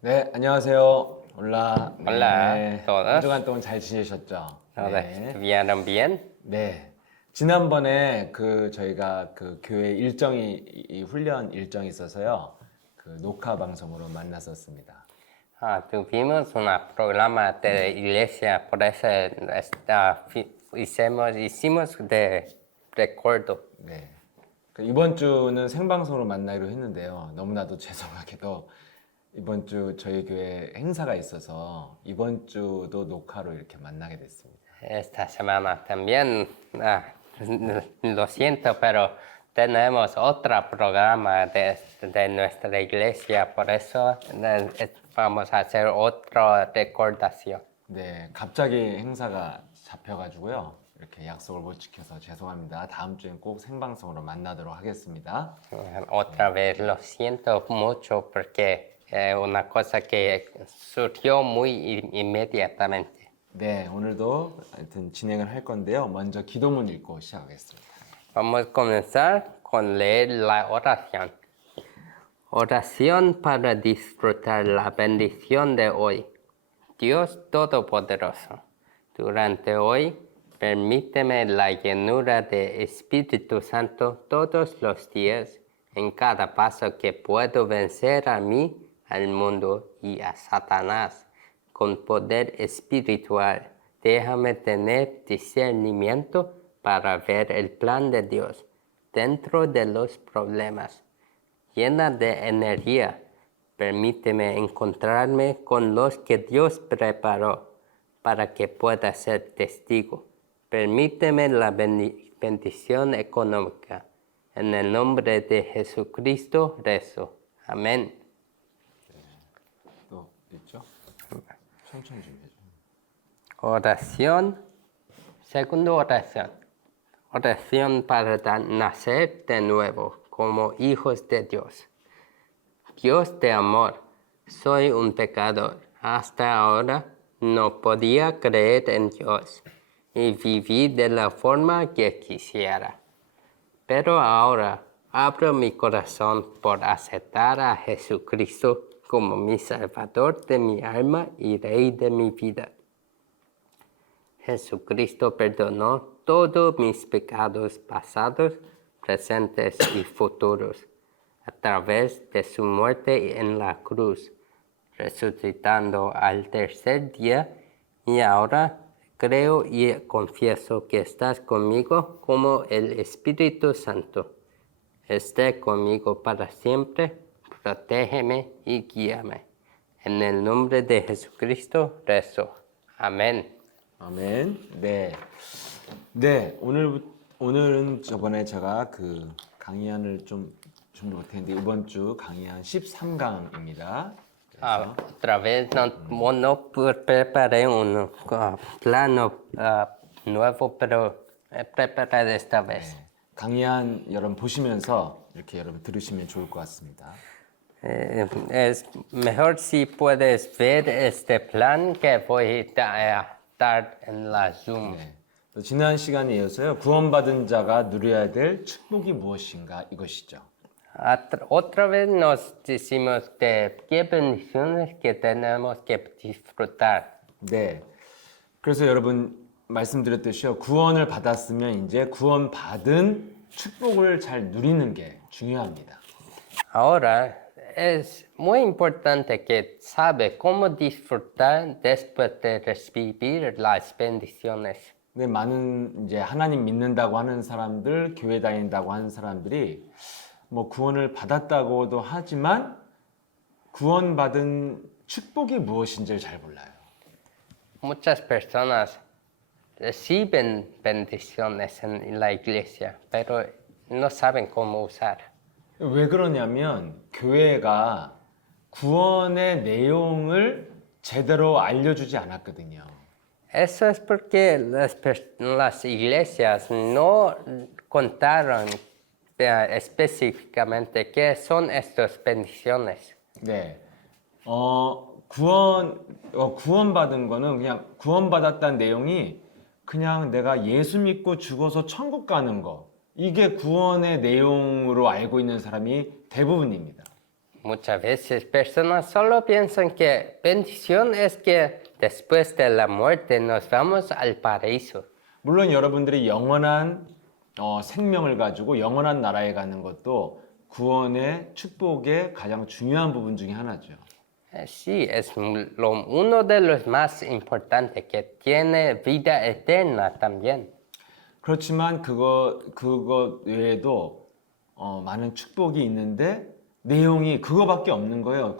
네, 안녕하세요. 올라. Hola a 네, 한 todos. 주간 동안 잘 지내셨죠? ¿Todos 네. estuvieron bien? 네. 지난번에 저희가 교회 훈련 일정이 있어서요. 녹화 방송으로 만났었습니다. Tuvimos un programa de iglesia, por eso hicimos de recuerdo. 네. 이번 주는 생방송으로 만나기로 했는데요. 너무나도 죄송하게도 이번 주 저희 교회 행사가 있어서 이번 주도 녹화로 이렇게 만나게 됐습니다. Esta semana también, lo siento, pero tenemos otro programa de nuestra iglesia, por eso vamos a hacer otra recordación. 네, 갑자기 행사가 잡혀가지고요. 이렇게 약속을 못 지켜서 죄송합니다. 다음 주엔 꼭 생방송으로 만나도록 하겠습니다. Otra vez lo siento mucho porque una cosa que surgió muy inmediatamente. 네, 오늘도 하여튼 진행을 할 건데요. 먼저 기도문 읽고 시작하겠습니다. Vamos a comenzar con leer la oración. Oración para disfrutar la bendición de hoy. Dios Todopoderoso, durante hoy, permíteme la llenura de Espíritu Santo todos los días, en cada paso que puedo vencer a mí, al mundo y a Satanás. Con poder espiritual, déjame tener discernimiento para ver el plan de Dios dentro de los problemas. Llena de energía, permíteme encontrarme con los que Dios preparó para que pueda ser testigo. Permíteme la bendición económica. En el nombre de Jesucristo rezo. Amén. 또 있죠? 천천히 좀 해줘. Oración. Segunda oración. Oración para nacer de nuevo como hijos de Dios. Dios de amor, soy un pecador. Hasta ahora no podía creer en Dios y vivir de la forma que quisiera. Pero ahora abro mi corazón por aceptar a Jesucristo como mi Salvador de mi alma y Rey de mi vida. Jesucristo perdonó todos mis pecados pasados, presentes y futuros a través de su muerte en la cruz, resucitando al tercer día, y ahora creo y confieso que estás conmigo como el Espíritu Santo. Esté conmigo para siempre, protégeme y guíame. En el nombre de Jesucristo rezo. Amén. 아멘. 네. 네, 오늘은 저번에 제가 강의안을 좀 준비 못했는데 이번 주 강의안 13강입니다. Otra vez no preparé un plano nuevo, pero he preparado esta vez. 네, 강의안 여러분 보시면서 이렇게 여러분 들으시면 좋을 것 같습니다. Es mejor si puedes ver este plan que voy a dar en la Zoom. 네. 지난 시간에 이어서요. 구원받은 자가 누려야 될 축복이 무엇인가 이것이죠. Otra vez nos decimos de qué bendiciones que tenemos que disfrutar. 네. 그래서 여러분 말씀드렸듯이요. 구원을 받았으면 이제 구원받은 축복을 잘 누리는 게 중요합니다. Ahora es muy importante que sabe cómo disfrutar después de recibir las bendiciones. 근데 많은 이제 하나님 믿는다고 하는 사람들, 교회 다닌다고 하는 사람들이 뭐 구원을 받았다고도 하지만 구원받은 축복이 무엇인지를 잘 몰라요. Muchas personas reciben bendiciones en la iglesia, pero no saben cómo usar. 왜 그러냐면 교회가 구원의 내용을 제대로 알려주지 않았거든요. Eso es porque las iglesias no contaron específicamente qué son estas bendiciones. 네, 구원받은 거는 그냥 구원받았다는 내용이 그냥 내가 예수 믿고 죽어서 천국 가는 거 이게 구원의 내용으로 알고 있는 사람이 대부분입니다. Muchas veces personas solo piensan que bendición es que después de la muerte nos vamos al paraíso. 물론 여러분들이 영원한 생명을 가지고 영원한 나라에 가는 것도 구원의 축복의 가장 중요한 부분 중에 하나죠. Sí, es uno de los más importantes que tiene vida eterna también. 그렇지만 그거 외에도 많은 축복이 있는데 내용이 그거밖에 없는 거예요.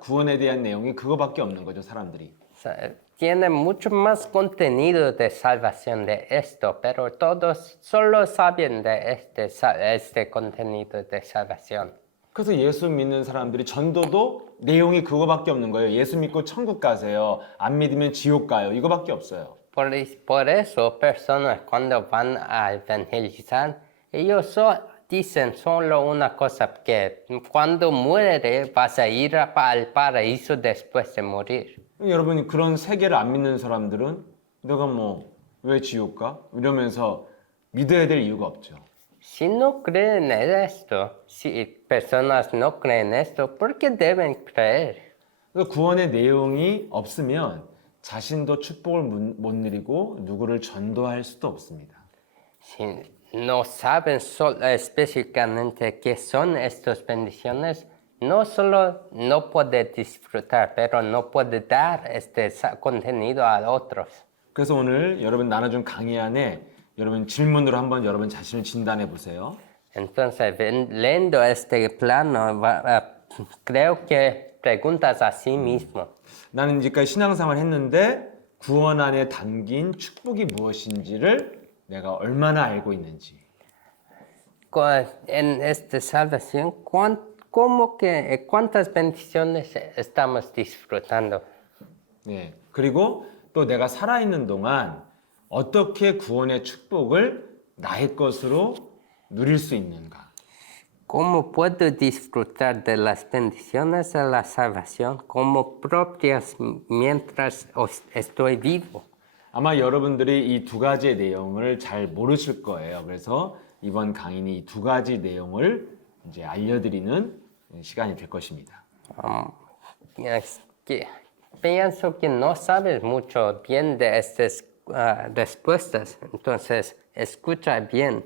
구원에 대한 내용이 그거밖에 없는 거죠, 사람들이. Tiene mucho más contenido de salvación de esto, pero todos solo saben de este contenido de salvación. 그래서 예수 믿는 사람들이 전도도 내용이 그거밖에 없는 거예요. 예수 믿고 천국 가세요. 안 믿으면 지옥 가요. 이거밖에 없어요. Por eso, personas cuando van a evangelizar, ellos dicen solo una cosa, que cuando muere vas a ir al paraíso después de morir. 여러분이 그런 세계를 안 믿는 사람들은 내가 왜 지옥 가? 이러면서 믿어야 될 이유가 없죠. Si no creen en esto, si personas no creen esto, ¿por qué deben creer? 구원의 내용이 없으면 자신도 축복을 못 누리고 누구를 전도할 수도 없습니다. Si no saben específicamente qué son estas bendiciones, no solo no puede disfrutar, pero no puede dar este contenido a otros. 그래서 오늘 여러분 나눠준 강의 안에 여러분 질문으로 한번 여러분 자신을 진단해 보세요. Entonces, leyendo este plano, creo que preguntas a sí mismo. 나는 이제까지 신앙생활을 했는데 구원 안에 담긴 축복이 무엇인지를 내가 얼마나 알고 있는지. En esta salvación, ¿cuántas bendiciones estamos disfrutando? 네. 그리고 또 내가 살아있는 동안 어떻게 구원의 축복을 나의 것으로 누릴 수 있는가. ¿Cómo puedo disfrutar de las bendiciones de la salvación como propias mientras estoy vivo? 아마 여러분들이 이 두 가지의 내용을 잘 모르실 거예요. 그래서 이번 강의는 이 두 가지 내용을 이제 알려드리는 시간이 될 것입니다. Pienso que no sabes mucho bien de estas respuestas, entonces escucha bien.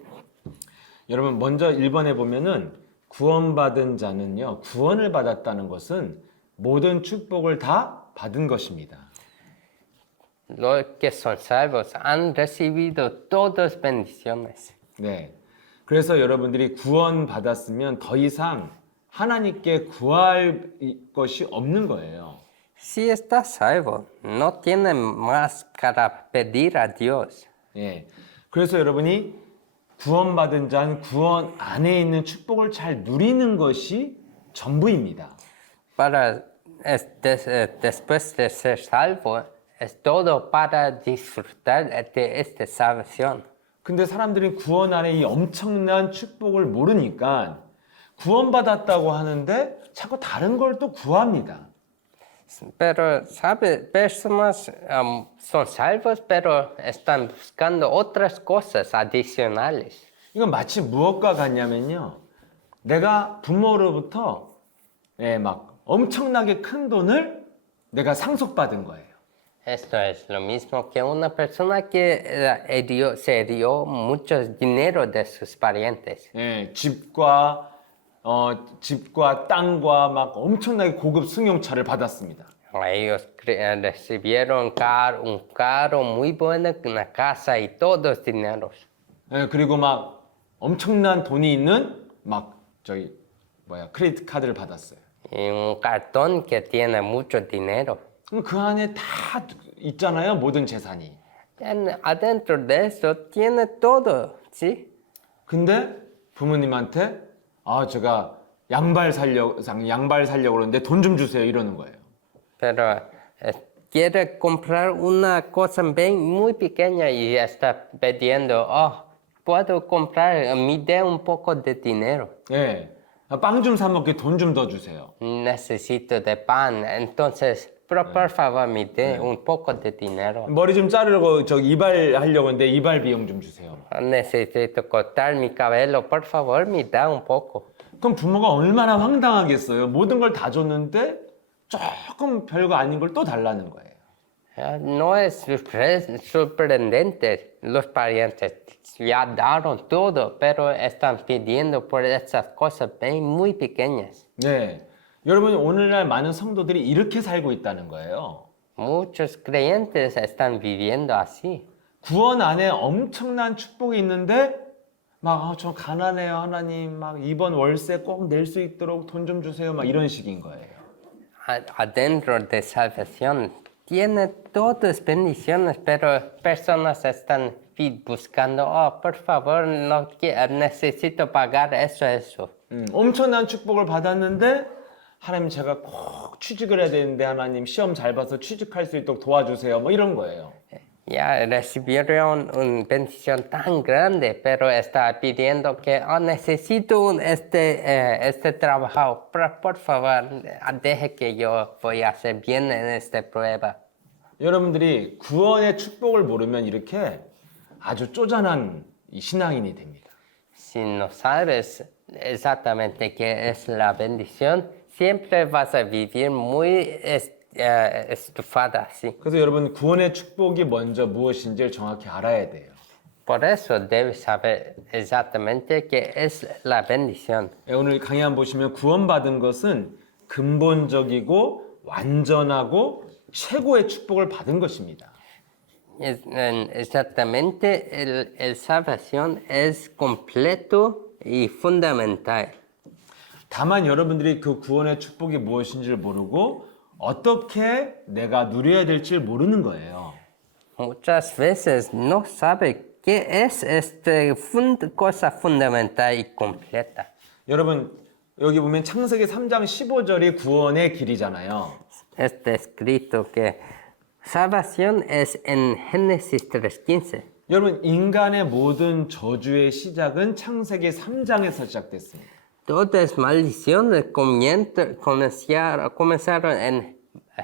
여러분 먼저 1번에 보면은 구원받은 자는요. 구원을 받았다는 것은 모든 축복을 다 받은 것입니다. Los que son salvos han recibido todas bendiciones. 네. 그래서 여러분들이 구원받았으면 더 이상 하나님께 구할 것이 없는 거예요. Si estás salvo, no tienes más para pedir a Dios. 예. 그래서 여러분이 구원받은 자는 구원 안에 있는 축복을 잘 누리는 것이 전부입니다. Después de ser salvo, es todo para disfrutar de esta salvación. 근데 사람들이 구원 안에 이 엄청난 축복을 모르니까 구원받았다고 하는데 자꾸 다른 걸 또 구합니다. Pero, ¿sabe? Personas son salvos, pero están buscando otras cosas adicionales. 이건 마치 무엇과 같냐면요. 내가 부모로부터 막 엄청나게 큰 돈을 내가 상속받은 거예요. Esto es lo mismo que una persona que se dio mucho dinero de sus parientes. 예, 집과 땅과 막 엄청나게 고급 승용차를 받았습니다. Ellos recibieron un carro muy bueno, una casa y todos dineros. 예, 그리고 막 엄청난 돈이 있는 크레디트 카드를 받았어요. Y un cartón que tiene mucho dinero. 그럼 그 안에 다 있잖아요, 모든 재산이. Adentro de eso tiene todo, ¿sí? 근데 부모님한테 제가 양발 살려고 그러는데 돈 좀 주세요 이러는 거예요. Pero quiere comprar una cosa muy pequeña y está pidiendo, puedo comprar, me dé un poco de dinero. 예, 빵 좀 사 먹게 돈 좀 더 주세요. Necesito de pan, entonces, por favor, me dé un poco de dinero. 머리 좀 자르려고 이발 하려고 하는데 이발 비용 좀 주세요. Necesito cortar mi cabello, por favor, me da un poco. 그럼 부모가 얼마나 황당하겠어요. 모든 걸 다 줬는데 조금 별거 아닌 걸 또 달라는 거예요. No es sorprendente, los parientes ya daron todo, pero están pidiendo por esas cosas muy pequeñas. 네, 여러분 오늘날 많은 성도들이 이렇게 살고 있다는 거예요. Muchos creyentes están viviendo así. 구원 안에 엄청난 축복이 있는데 막 저 가난해요 하나님 막 이번 월세 꼭 낼 수 있도록 돈 좀 주세요 막 이런 식인 거예요. Adentro de salvación tiene todas bendiciones, pero personas están buscando, oh, por favor, no necesito pagar eso. 엄청난 축복을 받았는데 하나님 제가 꼭 취직을 해야 되는데 하나님 시험 잘 봐서 취직할 수 있도록 도와주세요 뭐 이런 거예요. Ya recibieron una bendición tan grande, pero está pidiendo que oh, necesito este trabajo. Por favor, deje que yo voy a hacer bien en esta prueba. 여러분들이 구원의 축복을 모르면 이렇게 아주 쪼잔한 이 신앙인이 됩니다. Si no sabes exactamente qué es la bendición, siempre vas a vivir muy estufada así. 그래서 여러분 구원의 축복이 먼저 무엇인지를 정확히 알아야 돼요. Por eso debes saber exactamente qué es la bendición. 오늘 강의 한번 보시면 구원받은 것은 근본적이고 완전하고 최고의 축복을 받은 것입니다. Exactamente, el salvación es completo y fundamental. 다만 여러분들이 그 구원의 축복이 무엇인지를 모르고 어떻게 내가 누려야 될지 모르는 거예요. Muchas veces no sabe qué es esta cosa fundamental y completa. 여러분 여기 보면 창세기 3장 15절이 구원의 길이잖아요. Está escrito que salvación es en Génesis 3:15. 여러분 인간의 모든 저주의 시작은 창세기 3장에서 시작됐습니다. Todas maldiciones comenzaron en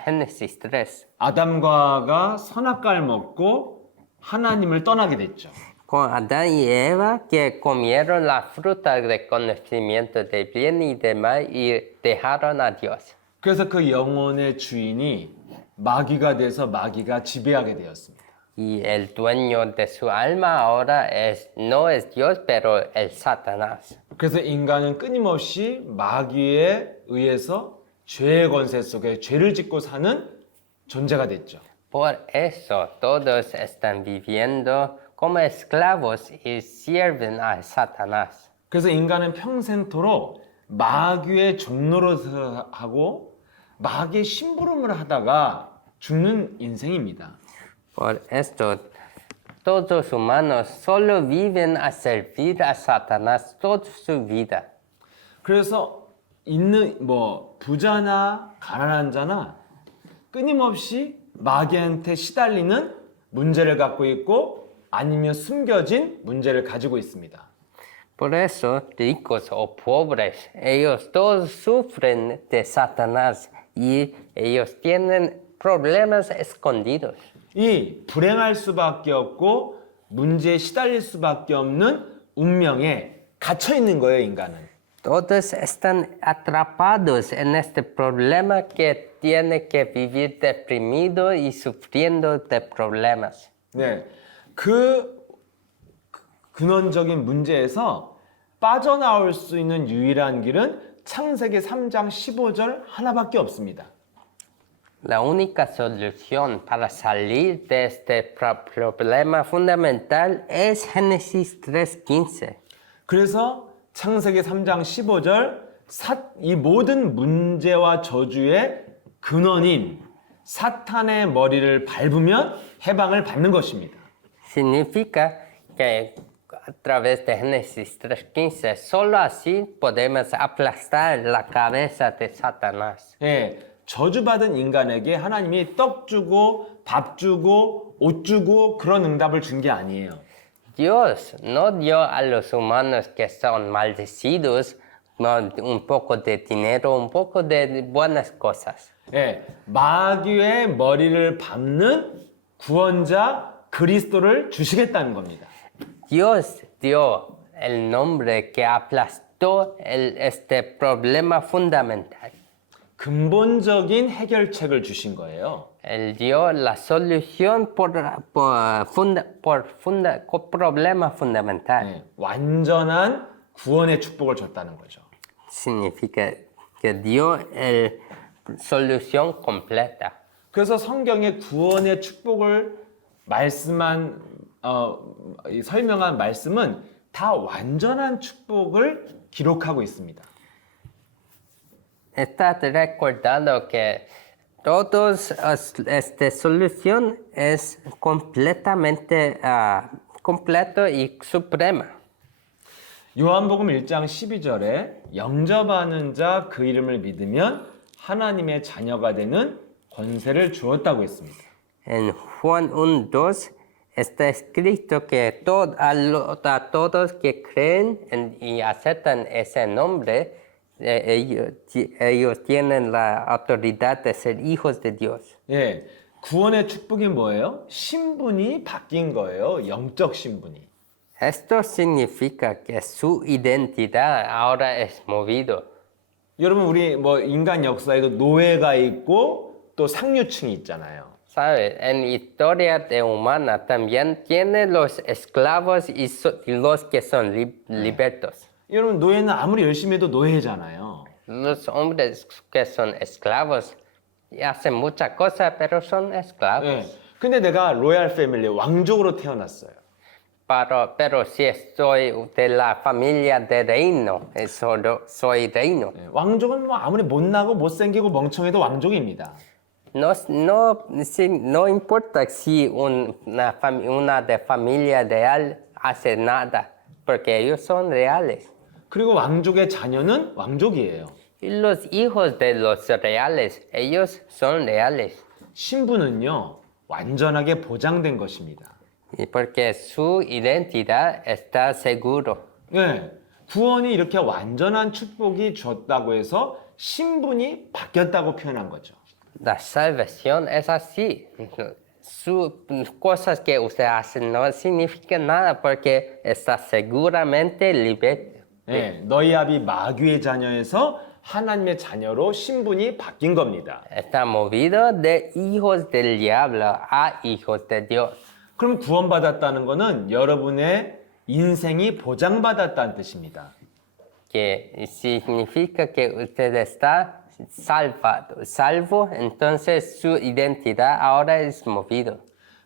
Génesis 3. 아담과 하와가 선악과를 먹고 하나님을 떠나게 됐죠. Con Adán y Eva que comieron la fruta del conocimiento del bien y del mal y dejaron a Dios. 그래서 그 영혼의 주인이 마귀가 돼서 마귀가 지배하게 되었습니다. Y el dueño de su alma ahora no es Dios, pero el Satanás. 그래서 인간은 끊임없이 마귀에 의해서 죄의 권세 속에 죄를 짓고 사는 존재가 됐죠. Por eso todos están viviendo como esclavos y sirven a Satanás. 그래서 인간은 평생토록 마귀의 종노릇을 하고 마귀의 심부름을 하다가 죽는 인생입니다. Por esto todos humanos solo viven a servir a Satanás toda su vida. 그래서 있는 부자나 가난한 자나 끊임없이 마귀한테 시달리는 문제를 갖고 있고 아니면 숨겨진 문제를 가지고 있습니다. Por eso, ricos o pobres, ellos todos sufren de Satanás y ellos tienen problemas escondidos. 이 불행할 수밖에 없고 문제에 시달릴 수밖에 없는 운명에 갇혀 있는 거예요, 인간은. Todos están atrapados en este problema que tiene que vivir deprimido y sufriendo de problemas. 네, 그 근원적인 문제에서 빠져나올 수 있는 유일한 길은 창세기 3장 15절 하나밖에 없습니다. La única solución para salir de este problema fundamental es Génesis 3:15. 그래서 창세기 3장 15절 이 모든 문제와 저주의 근원인 사탄의 머리를 밟으면 해방을 받는 것입니다. Significa que a través de Génesis 3:15 solo así podemos aplastar la cabeza de Satanás. 예, 저주받은 인간에게 하나님이 떡 주고 밥 주고 옷 주고 그런 응답을 준 게 아니에요. Dios no dio a los humanos que son maldecidos un poco de dinero, un poco de buenas cosas. 예, 마귀의 머리를 밟는 구원자 그리스도를 주시겠다는 겁니다. Dios dio el nombre que este problema fundamental. 근본적인 해결책을 주신 거예요. Él dio la solución por problema fundamental. 네, 완전한 구원의 축복을 줬다는 거죠. Significa que dio la solución completa. 그래서 성경의 구원의 축복을 설명한 말씀은 다 완전한 축복을 기록하고 있습니다. Estás recordando que todos esta solución es completamente completo y suprema. 요한복음 1장 12절에 영접하는 자 그 이름을 믿으면 하나님의 자녀가 되는 권세를 주었다고 했습니다. En Juan 1:2 está escrito que a todos que creen y aceptan ese nombre, ellos tienen la autoridad de ser hijos de Dios. 예, 구원의 축복이 뭐예요? 신분이 바뀐 거예요. 영적 신분이. Esto significa que su identidad ahora es movido. 여러분 우리 인간 역사에도 노예가 있고 또 상류층이 있잖아요. ¿Sabe? En historia de humana también tiene los esclavos y los que son libertos. 여러분 노예는 아무리 열심히 해도 노예잖아요. Los hombres que son esclavos hacen muchas cosas, pero son esclavos. 예. 근데 내가 로얄 패밀리 왕족으로 태어났어요. Pero si estoy de la familia de reino, soy reino. 예, 왕족은 아무리 못나고 못생기고 멍청해도 왕족입니다. No importa si una de familia real hace nada, porque ellos son reales. 그리고 왕족의 자녀는 왕족이에요. Y los hijos de los reales, ellos son reales. 신분은요 완전하게 보장된 것입니다. Y porque su identidad está seguro. 예, 구원이 이렇게 완전한 축복이 줬다고 해서 신분이 바뀌었다고 표현한 거죠. La salvación es así. Cosas que usted hace no significan nada porque está seguramente libre. 예, 너희 아비 마귀의 자녀에서 하나님의 자녀로 신분이 바뀐 겁니다. Está movido de hijos del diablo a hijos de Dios. 그럼 구원받았다는 것은 여러분의 인생이 보장받았다는 뜻입니다. Que significa que usted está salvo, entonces su identidad ahora es movido.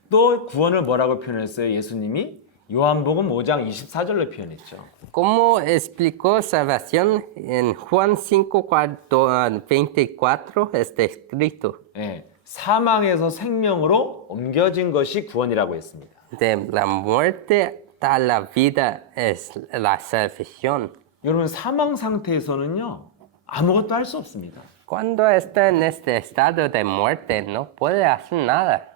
또 구원을 뭐라고 표현했어요? 예수님이 요한복음 5장 24절로 표현했죠. ¿Cómo explicó salvación en Juan 5:24 está escrito? 예, 사망에서 생명으로 옮겨진 것이 구원이라고 했습니다. De la muerte a la vida es la salvación. 여러분 사망 상태에서는요 아무것도 할 수 없습니다. Cuando está en este estado de muerte no puede hacer nada.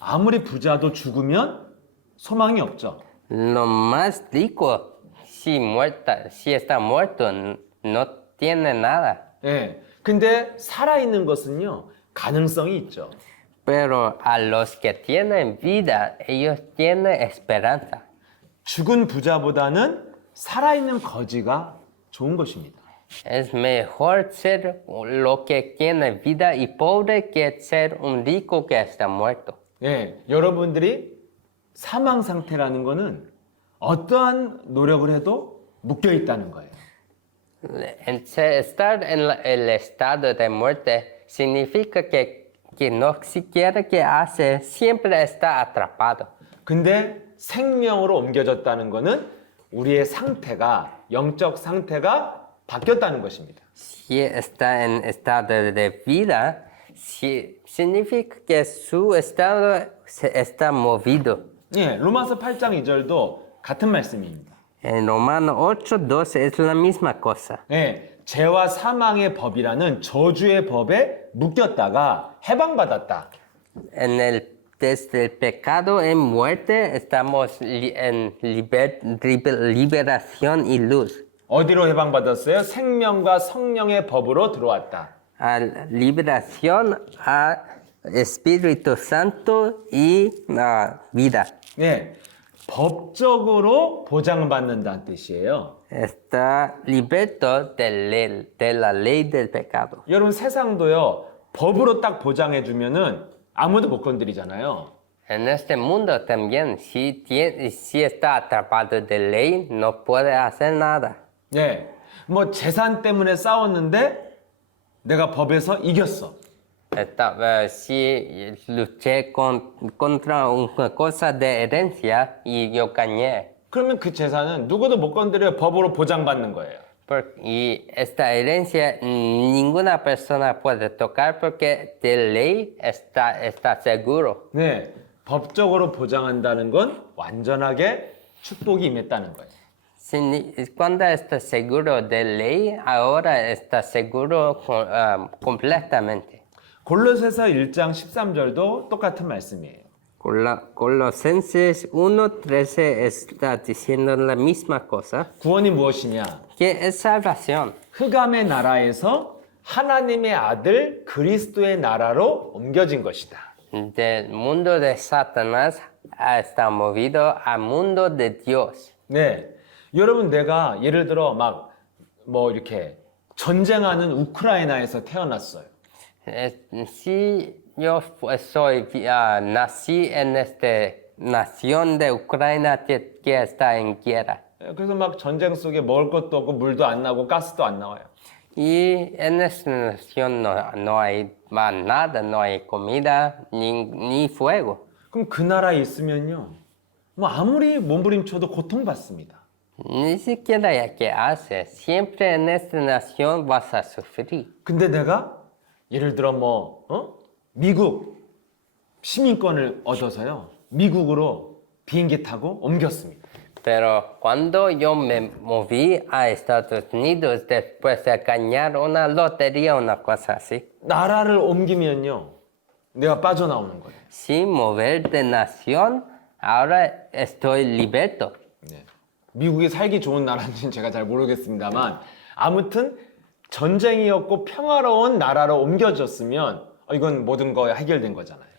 아무리 부자도 죽으면 소망이 없죠. Lo más rico, si está muerto, no tiene nada. 예, 근데 살아있는 것은요 가능성이 있죠. Pero a los que tienen vida, ellos tienen esperanza. 죽은 부자보다는 살아있는 거지가 좋은 것입니다. Es mejor ser lo que tiene vida y pobre que ser un rico que está muerto. 예, 여러분들이 사망 상태라는 거는 어떠한 노력을 해도 묶여 있다는 거예요. Estar en el estado de muerte significa que no siquiera que hace siempre está atrapado. 근데 생명으로 옮겨졌다는 거는 우리의 상태가 영적 상태가 바뀌었다는 것입니다. Si está en estado de vida, significa que su estado está movido. 예, 로마서 8장 2절도 같은 말씀입니다. En Romanos 8:12 es la misma cosa. 예, 죄와 사망의 법이라는 저주의 법에 묶였다가 해방받았다. Desde el pecado en muerte estamos en liberación y luz. 어디로 해방받았어요? 생명과 성령의 법으로 들어왔다. A liberación a Espíritu Santo y vida. 예, 법적으로 보장받는다는 뜻이에요. está liberto de la ley del pecado. 여러분 세상도요. 법으로 딱 보장해 주면은 아무도 못 건드리잖아요. En este mundo también, si está atrapado de ley, no puede hacer nada. 예. 뭐 재산 때문에 싸웠는데 내가 법에서 이겼어. Si luché contra una cosa de herencia y yo gané. 그러면 그 재산은 누구도 못 건드려 법으로 보장받는 거예요. Y esta herencia ninguna persona puede tocar porque de ley está seguro. 네. 법적으로 보장한다는 건 완전하게 축복이 임했다는 거예요. Cuando está seguro de ley, ahora está seguro completamente. 골로새서 1장 13절도 똑같은 말씀이에요. Colosenses 1:13 está diciendo la misma cosa. 구원이 무엇이냐? Que es salvación. 흑암의 나라에서 하나님의 아들 그리스도의 나라로 옮겨진 것이다. Del mundo de Satanás está movido al mundo de Dios. 네. 여러분 내가 예를 들어 막 뭐 이렇게 전쟁하는 우크라이나에서 태어났어요. Si yo nací en esta nación de Ucrania que está en guerra. 그래서 막 전쟁 속에 먹을 것도 없고 물도 안 나고 가스도 안 나와요. Y en esta nación no hay nada, no hay comida ni fuego. 그럼 그 나라에 있으면요. 뭐 아무리 몸부림쳐도 고통받습니다. Ni siquiera ya que hace. Siempre en esta nación vas a sufrir. 근데 내가 예를 들어 미국 시민권을 얻어서요. 미국으로 비행기 타고 옮겼습니다. Pero cuando yo me moví a Estados Unidos después de ganar una lotería, una cosa así, 나라를 옮기면요. 내가 빠져나오는 거예요. sin mover de nación, ahora estoy liberto. 네. 미국이 살기 좋은 나라인지는 제가 잘 모르겠습니다만 아무튼 전쟁이었고 평화로운 나라로 옮겨졌으면 이건 모든 거 해결된 거잖아요.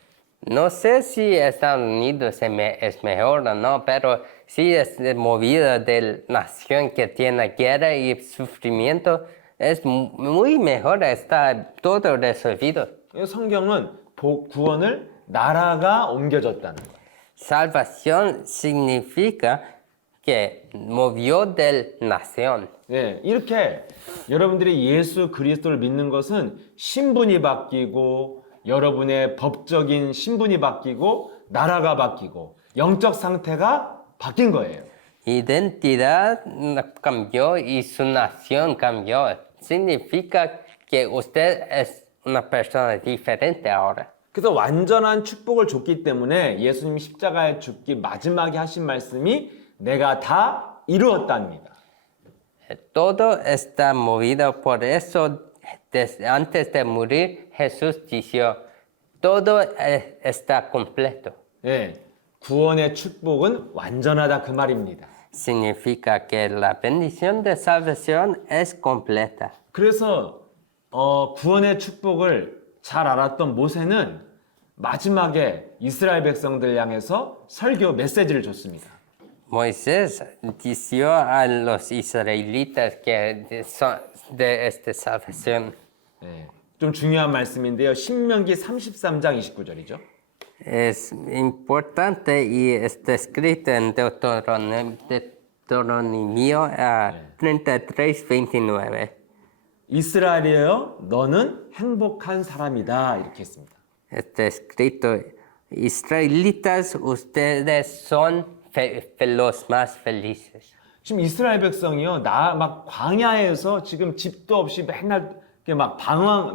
No sé si Estados Unidos es mejor o no, pero si es movido de nación que tiene guerra y sufrimiento, es muy mejor, está todo resolvido. 성경은 구원을 나라가 옮겨졌다는 거예요. Salvación significa que movió de nación. 네, 이렇게 여러분들이 예수 그리스도를 믿는 것은 신분이 바뀌고 여러분의 법적인 신분이 바뀌고 나라가 바뀌고 영적 상태가 바뀐 거예요. Identidad cambió y su nación cambió. Significa que usted es una persona diferente ahora. 그래서 완전한 축복을 줬기 때문에 예수님이 십자가에 죽기 마지막에 하신 말씀이 내가 다 이루었답니다. Todo está movido por eso. Antes de morir, Jesús dijo, todo está completo. 네, 구원의 축복은 완전하다 그 말입니다. Significa que la bendición de salvación es completa. 그래서 구원의 축복을 잘 알았던 모세는 마지막에 이스라엘 백성들 향해서 설교 메시지를 줬습니다. Moisés dijo a los israelitas que son de esta salvación. 네, 좀 중요한 말씀인데요. 신명기 33장 29절이죠. Es importante y está escrito en Deuteronomio 33:29. 이스라엘이여 너는 행복한 사람이다 이렇게 했습니다. Está escrito, israelitas, ustedes son los más felices. 지금 이스라엘 백성이요. 막 광야에서 지금 집도 없이 맨날 이렇게 막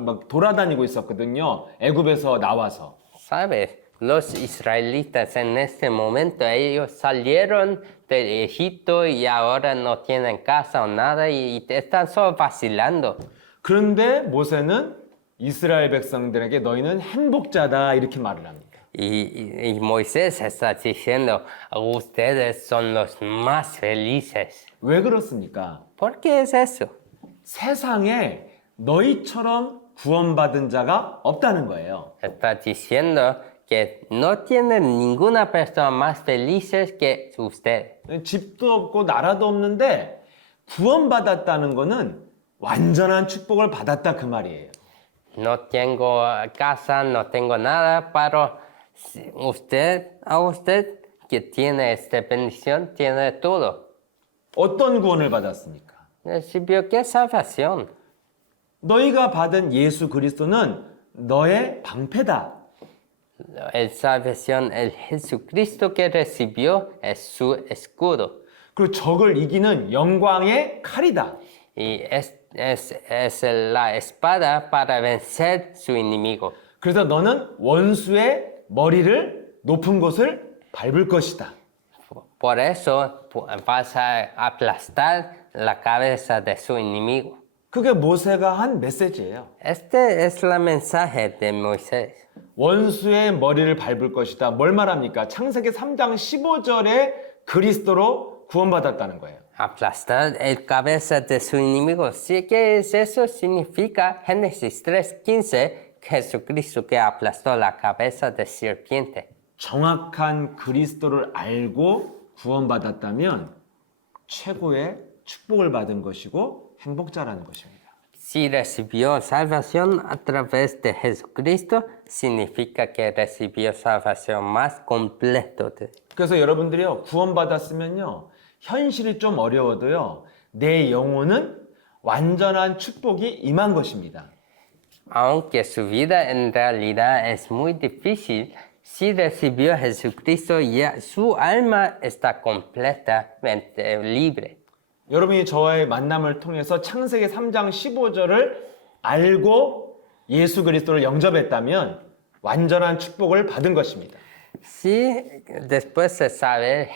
막 돌아다니고 있었거든요. 애굽에서 나와서. ¿Sabes? Los israelitas en este momento, ellos salieron de Egipto y ahora no tienen casa o nada y están solo vacilando. 그런데 모세는 이스라엘 백성들에게 너희는 행복자다 이렇게 말을 합니다. Y Moisés está diciendo, ustedes son los más felices. 왜 그렇습니까? ¿Por qué es eso? 세상에 너희처럼 구원받은 자가 없다는 거예요. Está diciendo que no tienen ninguna persona más felices que usted. 집도 없고 나라도 없는데 구원받았다는 거는 완전한 축복을 받았다 그 말이에요. No tengo casa, no tengo nada, pero a usted que tiene esta bendición, tiene todo. 어떤 구원을 받았습니까? Recibió qué salvación. 너희가 받은 예수 그리스도는 너의 방패다. El salvación, el Jesucristo que recibió es su escudo. 그리고 적을 이기는 영광의 칼이다. Y es la espada para vencer su enemigo. 그래서 너는 원수의 머리를 높은 곳을 밟을 것이다. Por eso vas a aplastar la cabeza de su enemigo. 그게 모세가 한 메시지예요. Este es el mensaje de Moisés. 원수의 머리를 밟을 것이다. 뭘 말합니까? 창세기 3장 15절에 그리스도로 구원받았다는 거예요. Aplastar el cabeza de su enemigo. Sí, ¿qué es eso? Significa Génesis 3:15, Jesucristo que aplastó la cabeza de serpiente. 정확한 그리스도를 알고 구원받았다면 최고의 축복을 받은 것이고 행복자라는 것입니다. Si recibió salvación a través de Jesucristo, significa que recibió salvación más completo. 그래서 여러분들이요 구원받았으면요 현실이 좀 어려워도요 내 영혼은 완전한 축복이 임한 것입니다. Aunque su vida en realidad es muy difícil, si recibió a Jesucristo, ya su alma está completamente libre. 여러분이 저와의 만남을 통해서 창세기 3장 15절을 알고 예수 그리스도를 영접했다면 완전한 축복을 받은 것입니다. Si después de saber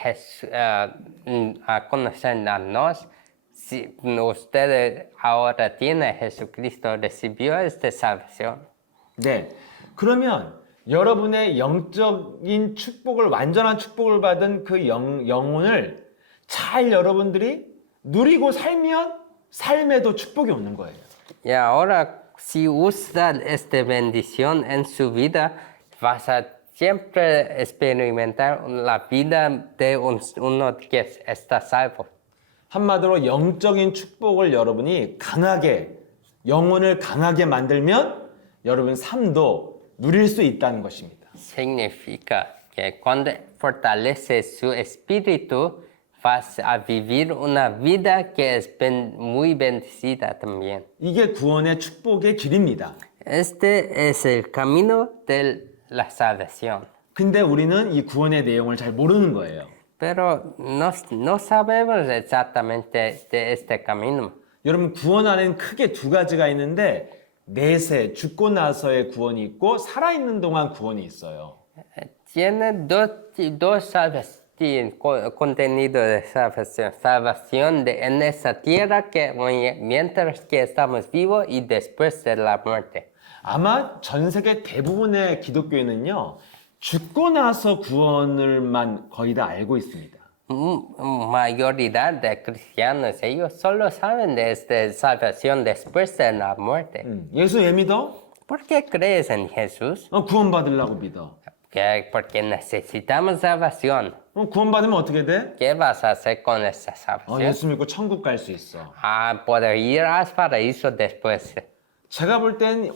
a conocernos, si usted ahora tiene a Jesucristo, recibió esta salvación. 네. 그러면 여러분의 영적인 축복을 완전한 축복을 받은 그 영혼을 잘 여러분들이 누리고 살면 삶에도 축복이 오는 거예요. Y ahora, si usa esta bendición en su vida, vas a siempre experimentar la vida de uno que está salvo. 한마디로 영적인 축복을 여러분이 강하게 영혼을 강하게 만들면 여러분 삶도 누릴 수 있다는 것입니다. Significa que cuando fortalece su espíritu, vas a vivir una vida que es muy bendecida también. 이게 구원의 축복의 길입니다. Este es el camino de la salvación. 근데 우리는 이 구원의 내용을 잘 모르는 거예요. Pero no sabemos exactamente de este camino. 여러분 구원 안에는 크게 두 가지가 있는데 내세 죽고 나서의 구원이 있고 살아있는 동안 구원이 있어요. Tiene dos salvación, contenido de salvación. Salvación en esa tierra que mientras que estamos vivos y después de la muerte. 아마 전 세계 대부분의 기독교인은요 죽고 나서 구원을만 거의 다 알고 있습니다. Mayoría de cristianos, ellos solo saben de esta salvación después de la muerte. 예수 왜 믿어? ¿Por qué crees en Jesús? 구원받으려고 믿어. Porque necesitamos salvación. 구원받으면 어떻게 돼? ¿Qué vas a hacer con esta salvación? 예수 믿고 천국 갈 수 있어. Poder ir al paraíso después. 제가 볼 땐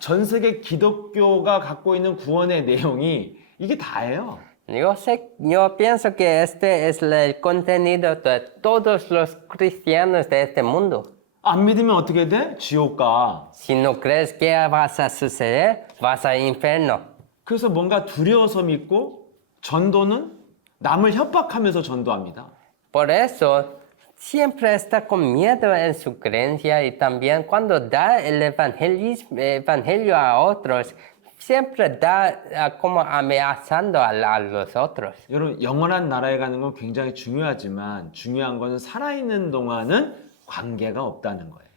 전 세계 기독교가 갖고 있는 구원의 내용이 이게 다예요. Yo pienso que este es el contenido de todos los cristianos de este mundo. 안 믿으면 어떻게 돼? 지옥 가. Si no crees que vas a suceder, vas al infierno. 그래서 뭔가 두려워서 믿고 전도는 남을 협박하면서 전도합니다. Por eso, siempre está con miedo en su creencia y también cuando da el evangelio a otros, siempre da como amenazando a los otros. 여러분 영원한 나라에 가는 건 굉장히 중요하지만 중요한 건 살아있는 동안은 관계가 없다는 거예요.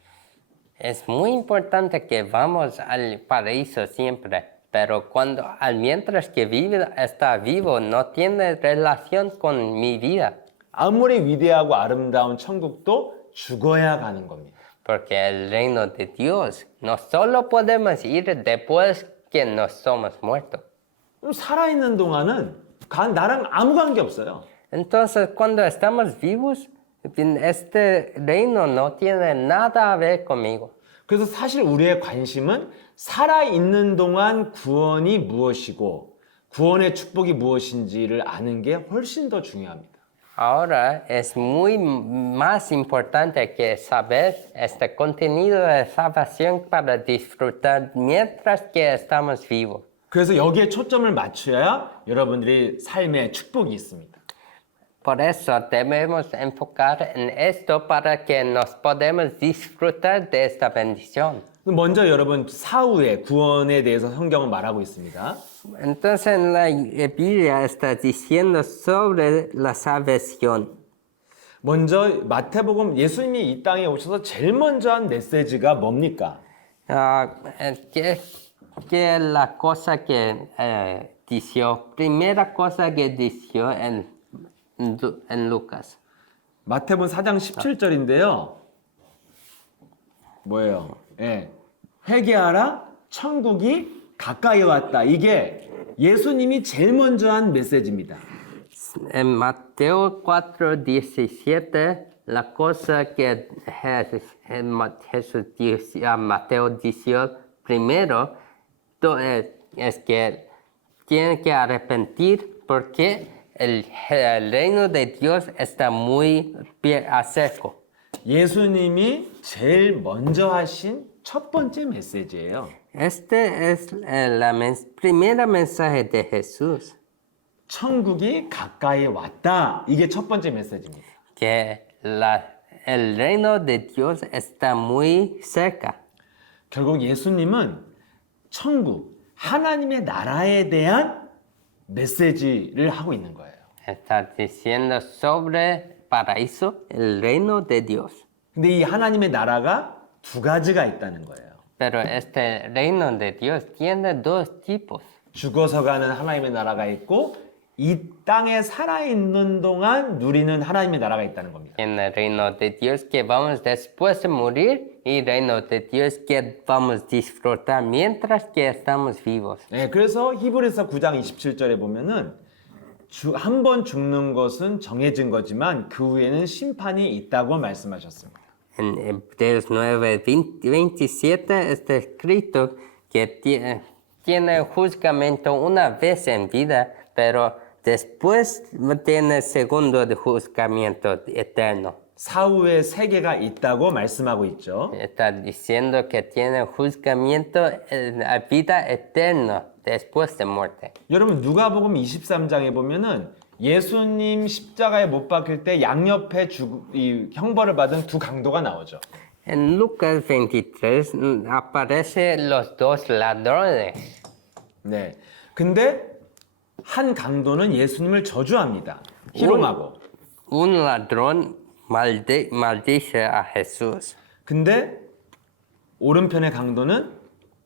Es muy importante que vamos al paraíso siempre, pero mientras que está vivo, no tiene relación con mi vida. 아무리 위대하고 아름다운 천국도 죽어야 가는 겁니다. Porque el reino de Dios no solo podemos ir después que nos somos muertos. 살아있는 동안은 나랑 아무 관계 없어요. Entonces, cuando estamos vivos, Este reino no tiene nada a ver conmigo. 그래서 사실 우리의 관심은 살아있는 동안 구원이 무엇이고 구원의 축복이 무엇인지를 아는 게 훨씬 더 중요합니다. Ahora es muy más importante que saber este contenido de salvación para disfrutar mientras que estamos vivos. 그래서 여기에 초점을 맞춰야 여러분들이 삶의 축복이 있습니다. Por eso debemos enfocar en esto para que nos podamos disfrutar de esta bendición. 먼저 여러분 사후의 구원에 대해서 성경은 말하고 있습니다. Entonces la Biblia está diciendo sobre la salvación. 먼저 마태복음 예수님이 이 땅에 오셔서 제일 먼저 한 메시지가 뭡니까? ¿Qué es la cosa que dijo? Primera cosa que dijo en Lucas. 마태복음 4장 17절인데요. 뭐예요? 예. 회개하라, 천국이 가까이 왔다. 이게 예수님이 제일 먼저 한 메시지입니다. En Mateo 4:17, la cosa que Jesús dijo a Mateo dijo primero es que tienen que arrepentir porque el reino de Dios está muy cerca. 예수님이 제일 먼저 하신 첫 번째 메시지예요. Este es la primera mensaje de Jesús, 천국이 가까이 왔다. 이게 첫 번째 메시지입니다. que el reino de Dios está muy cerca. 결국 예수님은 천국, 하나님의 나라에 대한 메시지를 하고 있는 거예요. Está diciendo sobre paraíso, el reino de Dios. 근데 이 하나님의 나라가 두 가지가 있다는 거예요. Pero este reino de Dios tiene dos tipos. 죽어서 가는 하나님의 나라가 있고 이 땅에 살아있는 동안 누리는 하나님의 나라가 있다는 겁니다. En el reino de Dios que vamos después de morir y reino de Dios que vamos a disfrutar mientras que estamos vivos. 네, 그래서 히브리서 9장 27절에 보면은 한 번 죽는 것은 정해진 거지만 그 후에는 심판이 있다고 말씀하셨습니다. En Hebreos 9:27 está escrito que tiene juzgamiento una vez en vida, pero después tiene segundo de juzgamiento eterno. 사후의 세계가 있다고 말씀하고 있죠. Está diciendo que tiene juzgamiento a vida eterna después de muerte. 여러분 누가복음 23장에 보면은 예수님 십자가에 못 박힐 때 양옆에 이 형벌을 받은 두 강도가 나오죠. En Lucas 23 aparecen los dos ladrones. 네. 근데 한 강도는 예수님을 저주합니다. 희롱하고. Un ladrón maldice a Jesús. 근데 오른편의 강도는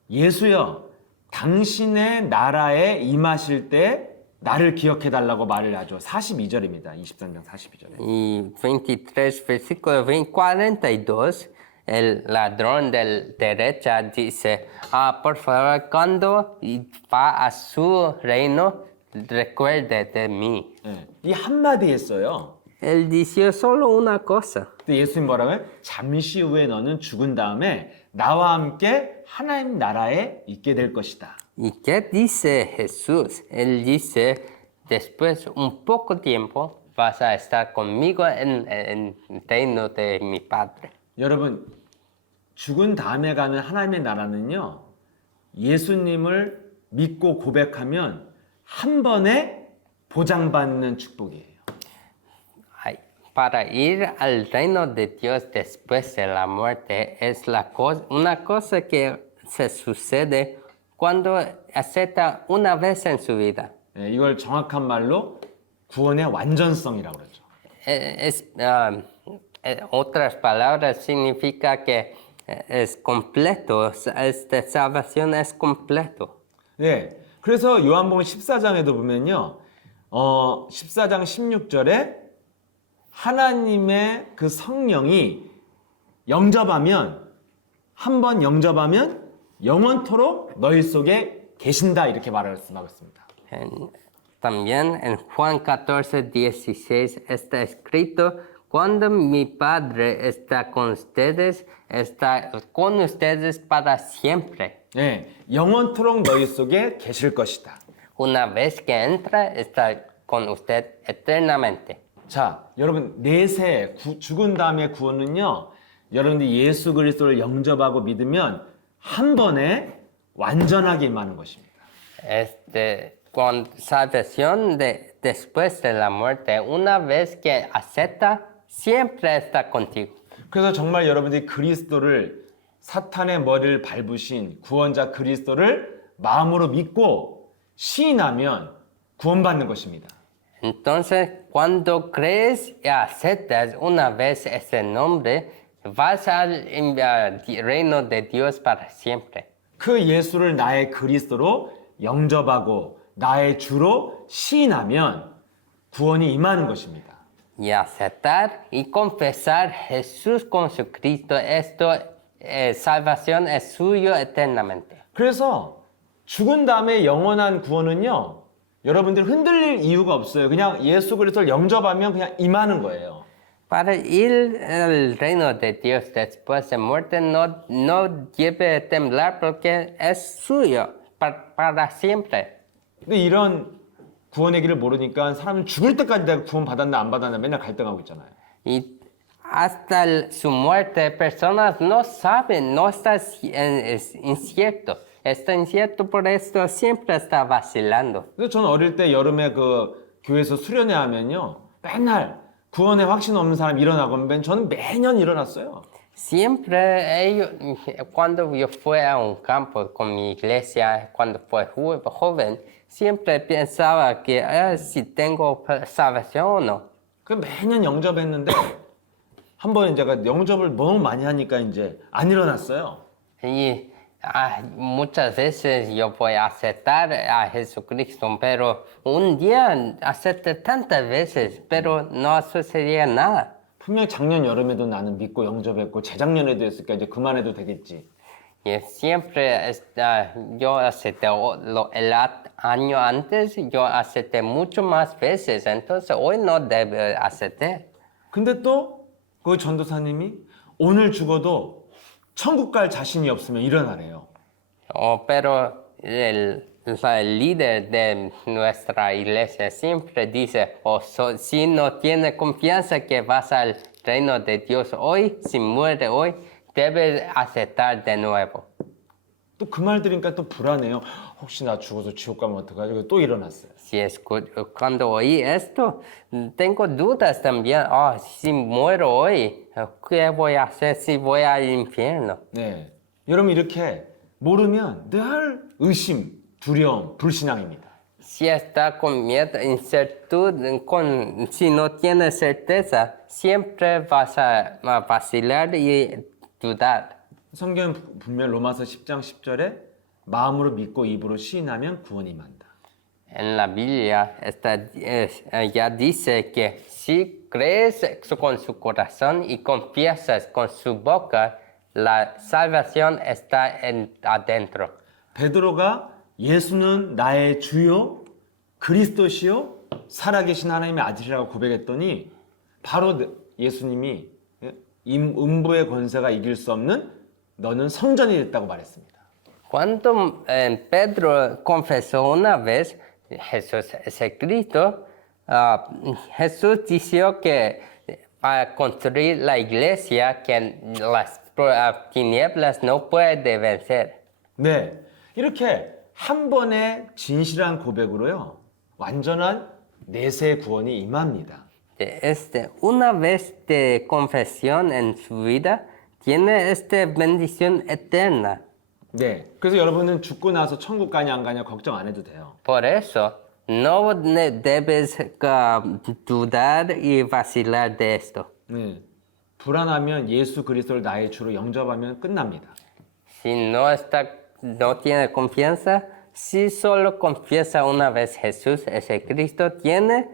예수여, 당신의 나라에 임하실 때 나를 기억해 달라고 말을 하죠. 42절입니다. 23장 42절에. Y 23, versículo 42, el ladrón de derecha dice, por favor, cuando va a su reino, recuerde de mí. 네. 이 한마디 했어요. Él dice solo una cosa. 근데 예수님 뭐라고요? 잠시 후에 너는 죽은 다음에 나와 함께 하나님 나라에 있게 될 것이다. ¿Y qué dice Jesús? Él dice, después un poco tiempo vas a estar conmigo en el reino de mi Padre. 여러분, 죽은 다음에 가는 하나님의 나라는요, 예수님을 믿고 고백하면 한 번에 보장받는 축복이에요. Para ir al reino de Dios después de la muerte es una cosa que se sucede cuando acepta una vez en su vida. 네, 이걸 정확한 말로 구원의 완전성이라고 그러죠. Otras palabras significa que es completo, esta salvación es completo. 네, 그래서 요한복음 14장에도 보면요, 14장 16절에 하나님의 그 성령이 영접하면 한 번 영접하면 영원토록 너희 속에 계신다 이렇게 말씀하고 있습니다. También en Juan 14:16 está escrito, Cuando mi Padre está con ustedes para siempre. 네, 영원토록 너희 속에 계실 것이다. Una vez que entra, está con usted eternamente. 자, 여러분 내세 죽은 다음의 구원은요. 여러분들이 예수 그리스도를 영접하고 믿으면 한 번에 완전하게 임하는 것입니다. Con salvación después de la muerte, una vez que acepta, siempre está contigo. 그래서 정말 여러분들이 그리스도를 사탄의 머리를 밟으신 구원자 그리스도를 마음으로 믿고 시인하면 구원받는 것입니다. Entonces, cuando crees y aceptas una vez ese nombre, vas al reino de Dios para siempre. 그 예수를 나의 그리스도로 영접하고 나의 주로 시인하면 구원이 임하는 것입니다. Y aceptar y confesar Jesús con su Cristo, esto, salvación es suyo eternamente. 그래서 죽은 다음에 영원한 구원은요. 여러분들 흔들릴 이유가 없어요. 그냥 예수 그리스도를 영접하면 그냥 임하는 거예요. Para ir al reino de Dios después de muerte no debe temblar porque es suyo para siempre. 근데 이런 구원의 길을 모르니까 사람은 죽을 때까지 내가 구원 받았나 안 받았나 맨날 갈등하고 있잖아요. Y hasta su muerte, personas no saben, no está incierto. Está incierto, por esto siempre está vacilando. 그래서 저는 어릴 때 여름에 그 교회에서 수련회 하면요. 맨날 구원에 확신 없는 사람 일어나고 저는 매년 일어났어요. Siempre ellos, cuando yo fui a un campo con mi iglesia, cuando fue joven, siempre pensaba que si tengo salvación o no. 그 매년 영접했는데 한 번 제가 영접을 너무 많이 하니까 이제 안 일어났어요. Y muchas veces yo voy a aceptar a Jesucristo, pero un día acepté tantas veces, pero no sucedía nada. 분명 작년 여름에도 나는 믿고 영접했고 재작년에도 했으니까 이제 그만해도 되겠지. Y siempre yo acepté el año antes, yo acepté mucho más veces, entonces hoy no debo aceptar. 근데 또 그 전도사님이 오늘 죽어도 천국 갈 자신이 없으면 일어나래요. Pero el líder de nuestra iglesia siempre dice, si no tiene confianza que vas al reino de Dios hoy, si muere hoy, debes aceptar de nuevo. 또 그 말 들으니까 또 불안해요. 혹시 나 죽어서 지옥 가면 어떡하지? 또 일어났어요. Cuando oí esto, tengo dudas también. Si muero hoy, ¿qué voy a hacer si voy al infierno? 네, 여러분 이렇게 모르면 늘 의심, 두려움, 불신앙입니다. Si está con miedo, incertidumbre, si no tienes certeza, siempre vas a vacilar y dudar. 성경 분명 로마서 10장 10절에 마음으로 믿고 입으로 시인하면 구원이 임한다. En la Biblia ya dice que si crees con su corazón y confiesas con su boca, la salvación está adentro. 베드로가 예수는 나의 주요 그리스도시요 살아계신 하나님의 아들이라고 고백했더니 바로 예수님이 음부의 권세가 이길 수 없는 너는 성전이 됐다고 말했습니다. Cuando Pedro confesó una vez Jesús es el Cristo, Jesús dijo que para construir la iglesia que las tinieblas no pueden vencer. 네, 이렇게 한 번의 진실한 고백으로요 완전한 내세 구원이 임합니다. Una vez de confesión en su vida, tiene esta bendición eterna. 네, 그래서 여러분은 죽고 나서 천국 가냐 안 가냐 걱정 안 해도 돼요. Por eso, no debes dudar y vacilar de esto. 네, 불안하면 예수 그리스도를 나의 주로 영접하면 끝납니다. Si no tiene confianza, si solo confiesa una vez Jesús es el Cristo, tiene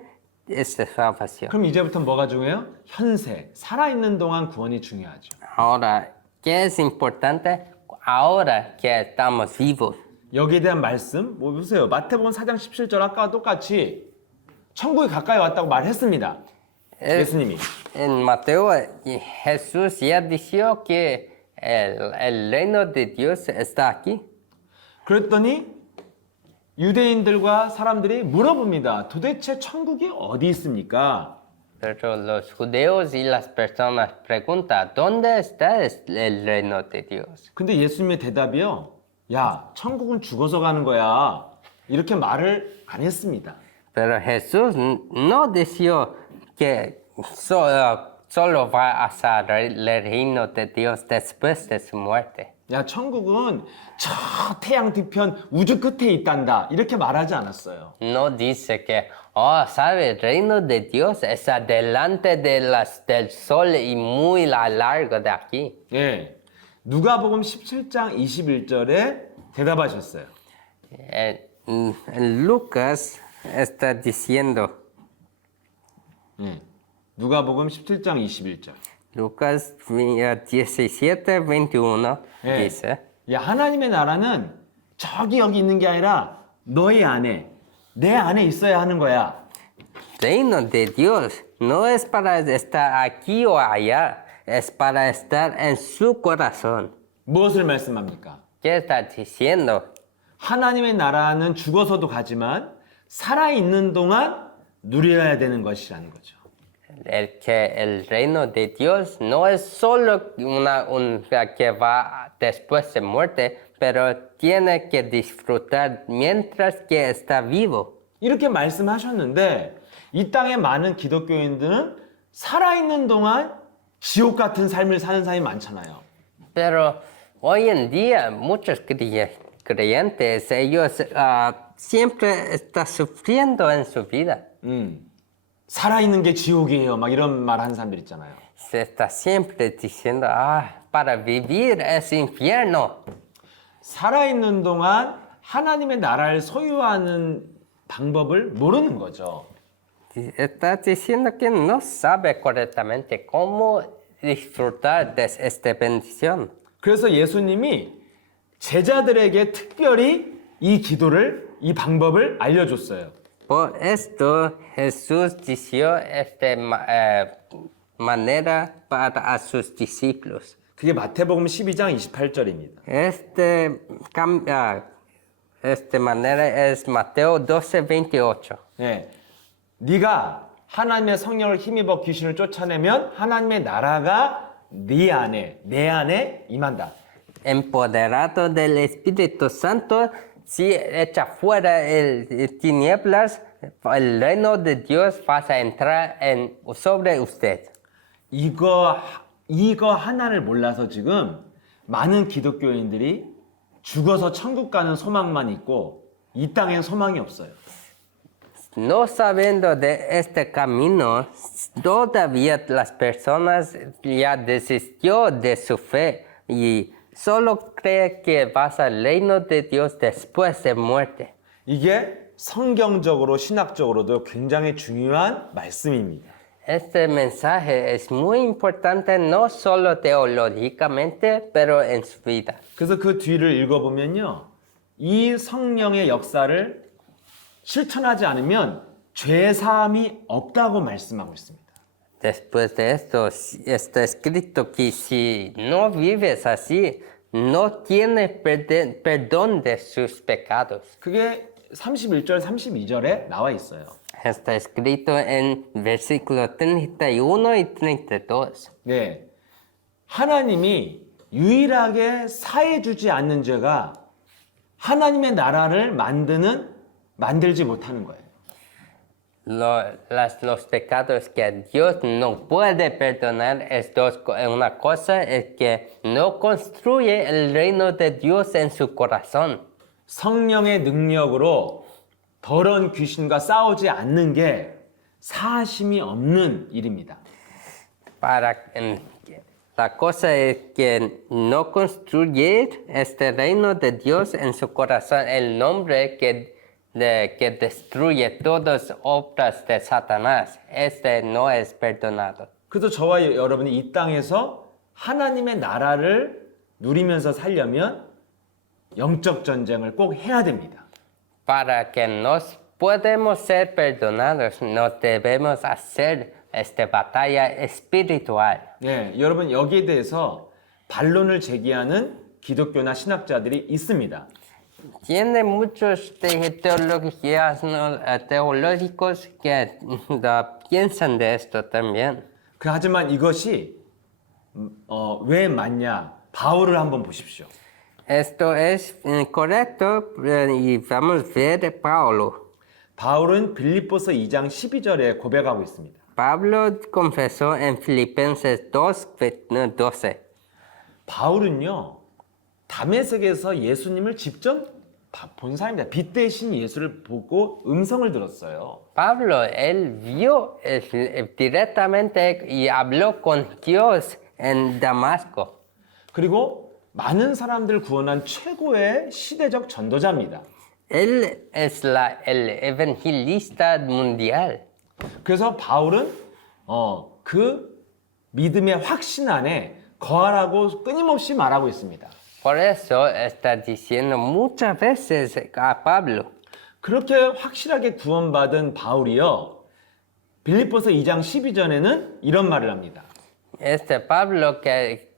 esta salvación. 그럼 이제부터 뭐가 중요해요? 현세, 살아있는 동안 구원이 중요하죠. Ahora, ¿qué es importante? Ahora que estamos vivos. 여기에 대한 말씀, 뭐 보세요. 마태복음 4장 17절 아까와 똑같이 천국이 가까이 왔다고 말했습니다. 예수님이. En Mateo, Jesús ya dijo que el reino de Dios está aquí. 그랬더니 유대인들과 사람들이 물어봅니다. 도대체 천국이 어디 있습니까? Pero los judíos y las personas preguntan, ¿dónde está el reino de Dios? 근데 예수님의 대답이요. 야, 천국은 죽어서 가는 거야. 이렇게 말을 안 했습니다. Pero Jesús no dijo que solo va a ser el reino de Dios después de su muerte. 야, 천국은 저 태양 뒤편 우주 끝에 있단다. 이렇게 말하지 않았어요. No dice que, oh, sabe, el reino de Dios está delante del sol y muy largo de aquí. 예. 누가복음 17장 21절에 대답하셨어요. Lucas está diciendo, 예. 누가복음 17장 21절. Lucas 17, 21 예. dice, 야, 하나님의 나라는 저기 여기 있는 게 아니라 너희 안에, 내 안에 있어야 하는 거야. Reino de Dios no es para estar aquí o allá, es para estar en su corazón. 무엇을 말씀합니까? ¿Qué está diciendo? 하나님의 나라는 죽어서도 가지만 살아있는 동안 누려야 되는 것이라는 거죠. Que el reino de Dios no es solo una que va después de muerte, pero tiene que disfrutar mientras que está vivo. 이렇게 말씀하셨는데 이 땅의 많은 기독교인들은 살아있는 동안 지옥 같은 삶을 사는 사람이 많잖아요. Pero hoy en día muchos creyentes, ellos siempre están sufriendo en su vida. 살아있는 게 지옥이에요. 막 이런 말 하는 사람들 있잖아요. Se está siempre diciendo, para vivir es infierno. 살아있는 동안 하나님의 나라를 소유하는 방법을 모르는 거죠. Está diciendo que no sabe correctamente cómo disfrutar de esta bendición. 그래서 예수님이 제자들에게 특별히 이 기도를, 이 방법을 알려줬어요. Por esto Jesús dijo esta manera para a sus discípulos. 그게 마태복음 12장 28절입니다. Esta manera es Mateo 12:28. 네. 네가 하나님의 성령을 힘입어 귀신을 쫓아내면 하나님의 나라가 네 안에, 내 안에 임한다. Empoderado del Espíritu Santo, si echa fuera el tinieblas, el reino de Dios va a entrar sobre usted. 이거 하나를 몰라서 지금 많은 기독교인들이 죽어서 천국 가는 소망만 있고 이 땅엔 소망이 없어요. No sabiendo de este camino, todavía las personas ya desistió de su fe y solo cree que va al reino de Dios después de muerte. 이게 성경적으로 신학적으로도 굉장히 중요한 말씀입니다. Este mensaje es muy importante no solo teológicamente, pero en su vida. 그래서 그 뒤를 읽어보면요. 이 성령의 역사를 실천하지 않으면 죄 사함이 없다고 말씀하고 있습니다. Después de esto, está escrito que si no vives así, no tienes perdón de sus pecados. 그게 31절, 32절에 나와 있어요. Está escrito en versículos 31 y 32. 네. 하나님이 유일하게 사해주지 않는 죄가 하나님의 나라를 만들지 못하는 거예요. Los pecados que Dios no puede perdonar es una cosa es que no construye el reino de Dios en su corazón. 성령의 능력으로 더러운 귀신과 싸우지 않는 게 사심이 없는 일입니다. La cosa es que no construye este reino de Dios en su corazón el nombre que destruye todas las obras de Satanás. Este no es perdonado. 그래서 저와 여러분이 이 땅에서 하나님의 나라를 누리면서 살려면 영적 전쟁을 꼭 해야 됩니다. Para que nos podamos ser perdonados, nos debemos hacer batalla espiritual. 예, 여러분 여기에 대해서 반론을 제기하는 기독교나 신학자들이 있습니다. Tiene muchos teológicos que piensan de esto también. 하지만 이것이 왜 맞냐? 바울을 한번 보십시오. Esto es correcto y vamos a ver Pablo. 바울은 빌립보서 2장 12절에 고백하고 있습니다. Pablo confesó en Filipenses 2:12. 바울은요, 다메섹에서 예수님을 직접 본 사람입니다. 빛 대신 예수를 보고 음성을 들었어요. Pablo, él vio directamente y habló con Dios en Damasco. 그리고 많은 사람들 구원한 최고의 시대적 전도자입니다. Él es el evangelista mundial. 그래서 바울은 그 믿음의 확신 안에 거하라고 끊임없이 말하고 있습니다. Por eso está diciendo muchas veces a Pablo. 그렇게 확실하게 구원받은 바울이요, 빌립보서 2장 12절에는 이런 말을 합니다. Este Pablo que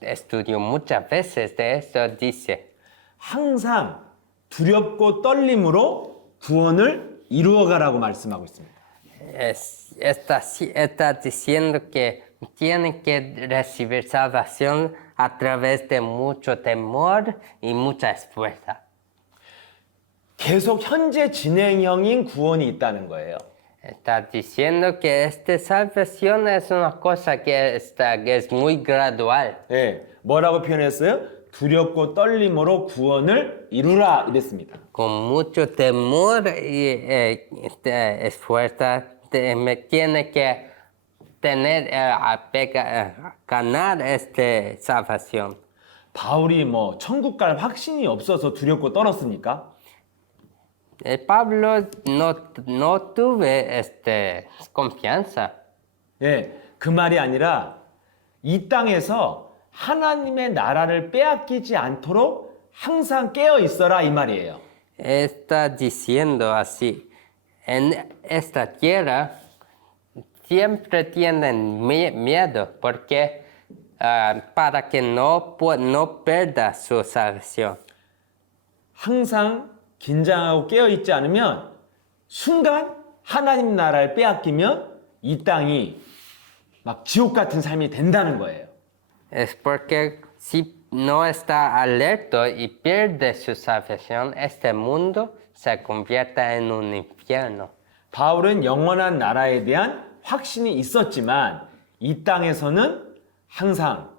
estudió muchas veces de esto dice, 항상 두렵고 떨림으로 구원을 이루어가라고 말씀하고 있습니다. está diciendo que tienen que recibir salvación a través de mucho temor y mucha esfuerzo. 계속 현재 진행형인 구원이 있다는 거예요. Está diciendo que esta salvación es una cosa que es muy gradual. 네, 뭐라고 표현했어요? 두렵고 떨림으로 구원을 이루라 이랬습니다. Con mucho temor y esfuerzo, tiene que tener, ganar esta salvación. 바울이 뭐 천국 갈 확신이 없어서 두렵고 떨었습니까? Pablo no tuve confianza. 예, 그 말이 아니라 이 땅에서 하나님의 나라를 빼앗기지 않도록 항상 깨어 있어라 이 말이에요. Está diciendo así, en esta tierra siempre tienen miedo porque para que no pierda su salvación. 항상 긴장하고 깨어 있지 않으면 순간 하나님 나라를 빼앗기면 이 땅이 막 지옥 같은 삶이 된다는 거예요. Es porque si no está alerta y pierde su salvación, este mundo se convierte en un infierno. 바울은 영원한 나라에 대한 확신이 있었지만 이 땅에서는 항상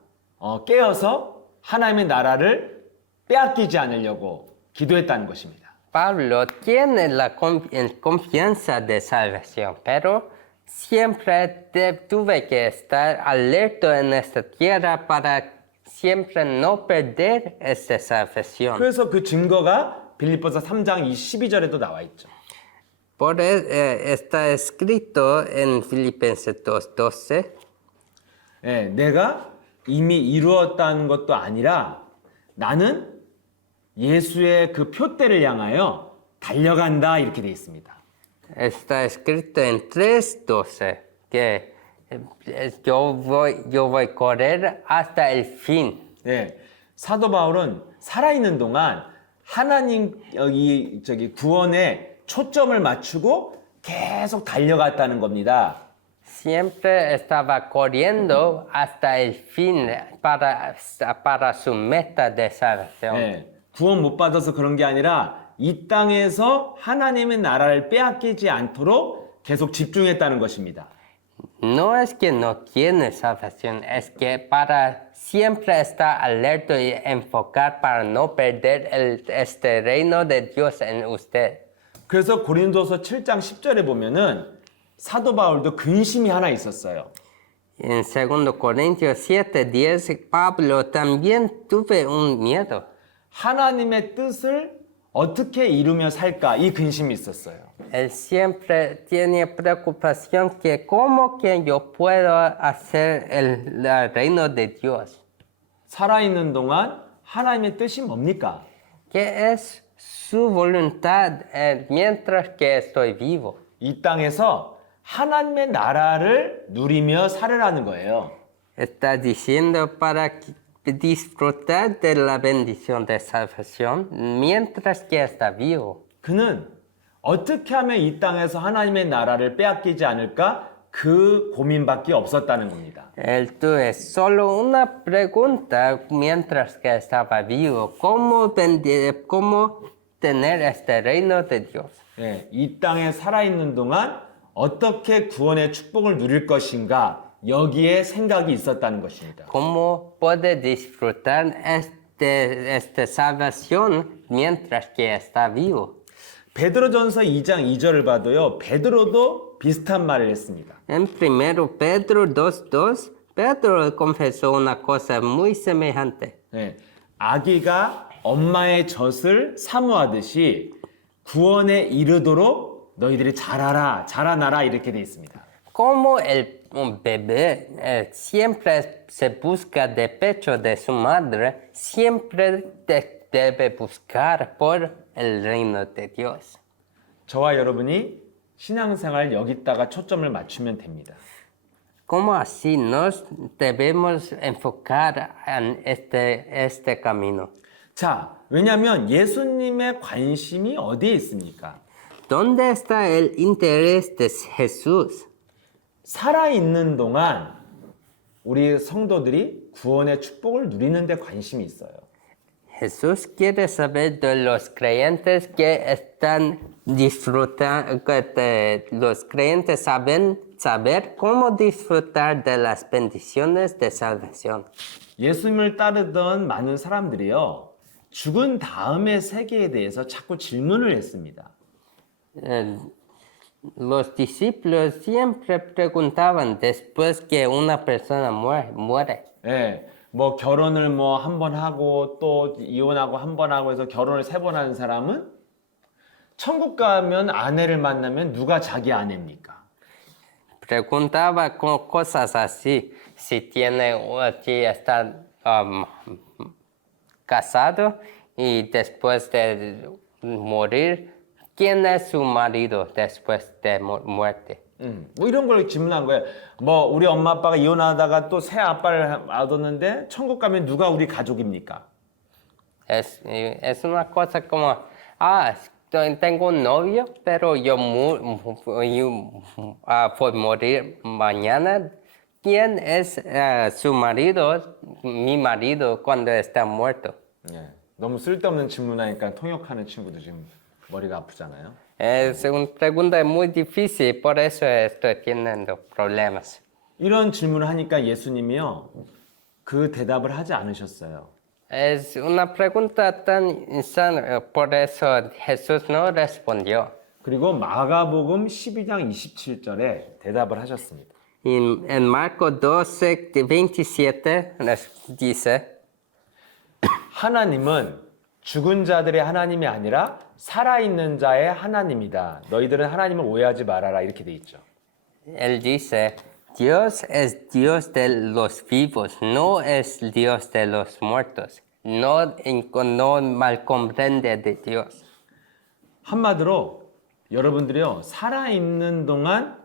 깨어서 하나님의 나라를 빼앗기지 않으려고 기도했다는 것입니다. Pablo tiene la confianza de salvación, pero siempre tuve que estar alerta en esta tierra para siempre no perder esta salvación. 그래서 그 증거가 빌립보서 3장 12절에도 나와 있죠. Por está escrito en Filipenses 2:12. 예, 내가 이미 이루었다는 것도 아니라 나는 예수의 그 표대를 향하여 달려간다 이렇게 되어 있습니다. Está escrito en 3:12 que yo voy a correr hasta el fin. 예, 사도 바울은 살아있는 동안 하나님 구원에 초점을 맞추고 계속 달려갔다는 겁니다. Siempre estaba corriendo hasta el fin para su meta de salvación. 예, 구원 못 받아서 그런 게 아니라 이 땅에서 하나님의 나라를 빼앗기지 않도록 계속 집중했다는 것입니다. No es que no tiene salvación, es que para siempre estar alerta y enfocar para no perder este reino de Dios en usted. 그래서 고린도서 7장 10절에 보면은 사도 바울도 근심이 하나 있었어요. En 2 Corintios 7:10, Pablo también tuve un miedo. 하나님의 뜻을 어떻게 이루며 살까 이 근심이 있었어요. Él siempre tiene preocupación que cómo que yo puedo hacer el reino de Dios. 살아있는 동안 하나님의 뜻이 뭡니까? ¿Qué es su voluntad mientras que estoy vivo? 이 땅에서 하나님의 나라를 누리며 살으라는 거예요. Está diciendo para disfrutar de la bendición de salvación mientras que está vivo. 그는 어떻게 하면 이 땅에서 하나님의 나라를 빼앗기지 않을까? 그 고민밖에 없었다는 겁니다. Él tuvo solo una pregunta mientras que estaba vivo. ¿Cómo tener este reino de Dios? 예, 이 땅에 살아있는 동안 어떻게 구원의 축복을 누릴 것인가 여기에 생각이 있었다는 것입니다. ¿Cómo puede disfrutar esta salvación mientras que está vivo? 베드로전서 2장 2절을 봐도요. 베드로도 비슷한 말을 했습니다. En 1 Pedro 2:2, Pedro confesó una cosa muy semejante. 예, 아기가 엄마의 젖을 사모하듯이 구원에 이르도록 너희들이 자라나라 이렇게 돼 있습니다. Como un bebé siempre se busca de pecho de su madre, siempre debe buscar por el reino de Dios. 저와 여러분이 신앙생활 여기다가 초점을 맞추면 됩니다. ¿Cómo así nos debemos enfocar en este camino? 자, 왜냐하면 예수님의 관심이 어디에 있습니까? ¿Dónde está el interés de Jesús? 살아있는 동안 우리 성도들이 구원의 축복을 누리는 데 관심이 있어요. Jesús quiere saber de los creyentes que están disfrutando, los creyentes saben saber cómo disfrutar de las bendiciones de salvación. 예수님을 따르던 많은 사람들이요. 죽은 다음의 세계에 대해서 자꾸 질문을 했습니다. Los discípulos siempre preguntaban después que una persona muere. 예, 뭐 결혼을 뭐 한 번 하고 또 이혼하고 한 번 하고 해서 결혼을 3번 하는 사람은 천국 가면 아내를 만나면 누가 자기 아내입니까? Preguntaba cosas así, si está casado y después de morir, ¿quién es su marido después de muerte? 뭐 이런 걸 질문한 거예요. 뭐 우리 엄마 아빠가 이혼하다가 또 새 아빠를 얻었는데 천국 가면 누가 우리 가족입니까? Es una cosa como, tengo un novio, pero por morir mañana. ¿Quién es su marido, mi marido, cuando está muerto? 예, 너무 쓸데없는 질문하니까 통역하는 친구도 지금 머리가 아프잖아요. Es una pregunta muy difícil, por eso estoy teniendo problemas. 이런 질문을 하니까 예수님이요 그 대답을 하지 않으셨어요. Es una pregunta tan insana, por eso Jesús no respondió. 그리고 마가복음 12장 27절에 대답을 하셨습니다. En Marcos 12:27 dice, 하나님은 죽은 자들의 하나님이 아니라 살아있는 자의 하나님이다. 너희들은 하나님을 오해하지 말아라. 이렇게 돼 있죠. él dice, Dios es Dios de los vivos, no es Dios de los muertos. No mal comprende de Dios. 한마디로 여러분들이요 살아있는 동안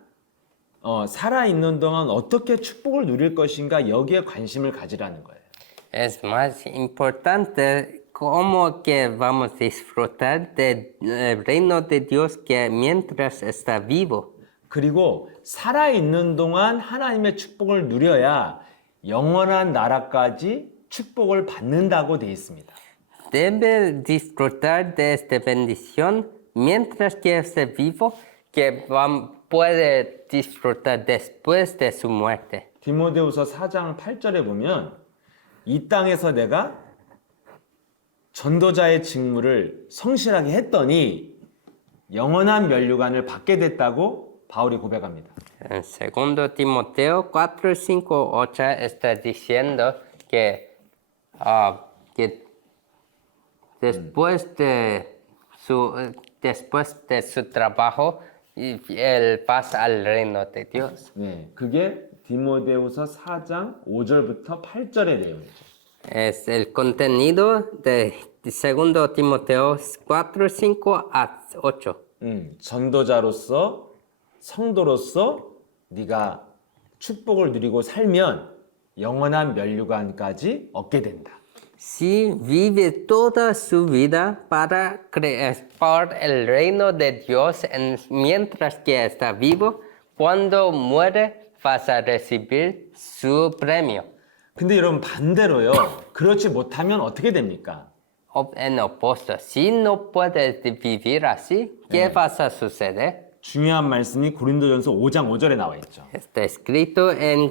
어떻게 축복을 누릴 것인가 여기에 관심을 가지라는 거예요. Es más importante cómo que vamos a disfrutar del reino de Dios que mientras está vivo. 그리고 살아있는 동안 하나님의 축복을 누려야 영원한 나라까지 축복을 받는다고 되어 있습니다. Debe disfrutar de esta bendición mientras que esté vivo, que puede disfrutar después de su muerte. 디모데후서 4장 8절에 보면 이 땅에서 내가 전도자의 직무를 성실하게 했더니 영원한 면류관을 받게 됐다고 바울이 고백합니다. En 2 Timoteo 4:5-8 está diciendo que después de su trabajo, él pasa al reino de Dios. 네, 그게 디모데후서 4장 5절부터 8절의 내용이죠. Es el contenido de 2 Timoteo 4:5-8. 전도자로서 성도로서 네가 축복을 누리고 살면 영원한 면류관까지 얻게 된다. Si vive toda su vida para crear por el reino de Dios mientras que está vivo, cuando muere vas a recibir su premio. 근데 여러분 반대로요. 그렇지 못하면 어떻게 됩니까? En opuesto, si no puedes vivir así, ¿qué vas a suceder? 중요한 말씀이 고린도전서 5장 5절에 나와 있죠. Está escrito en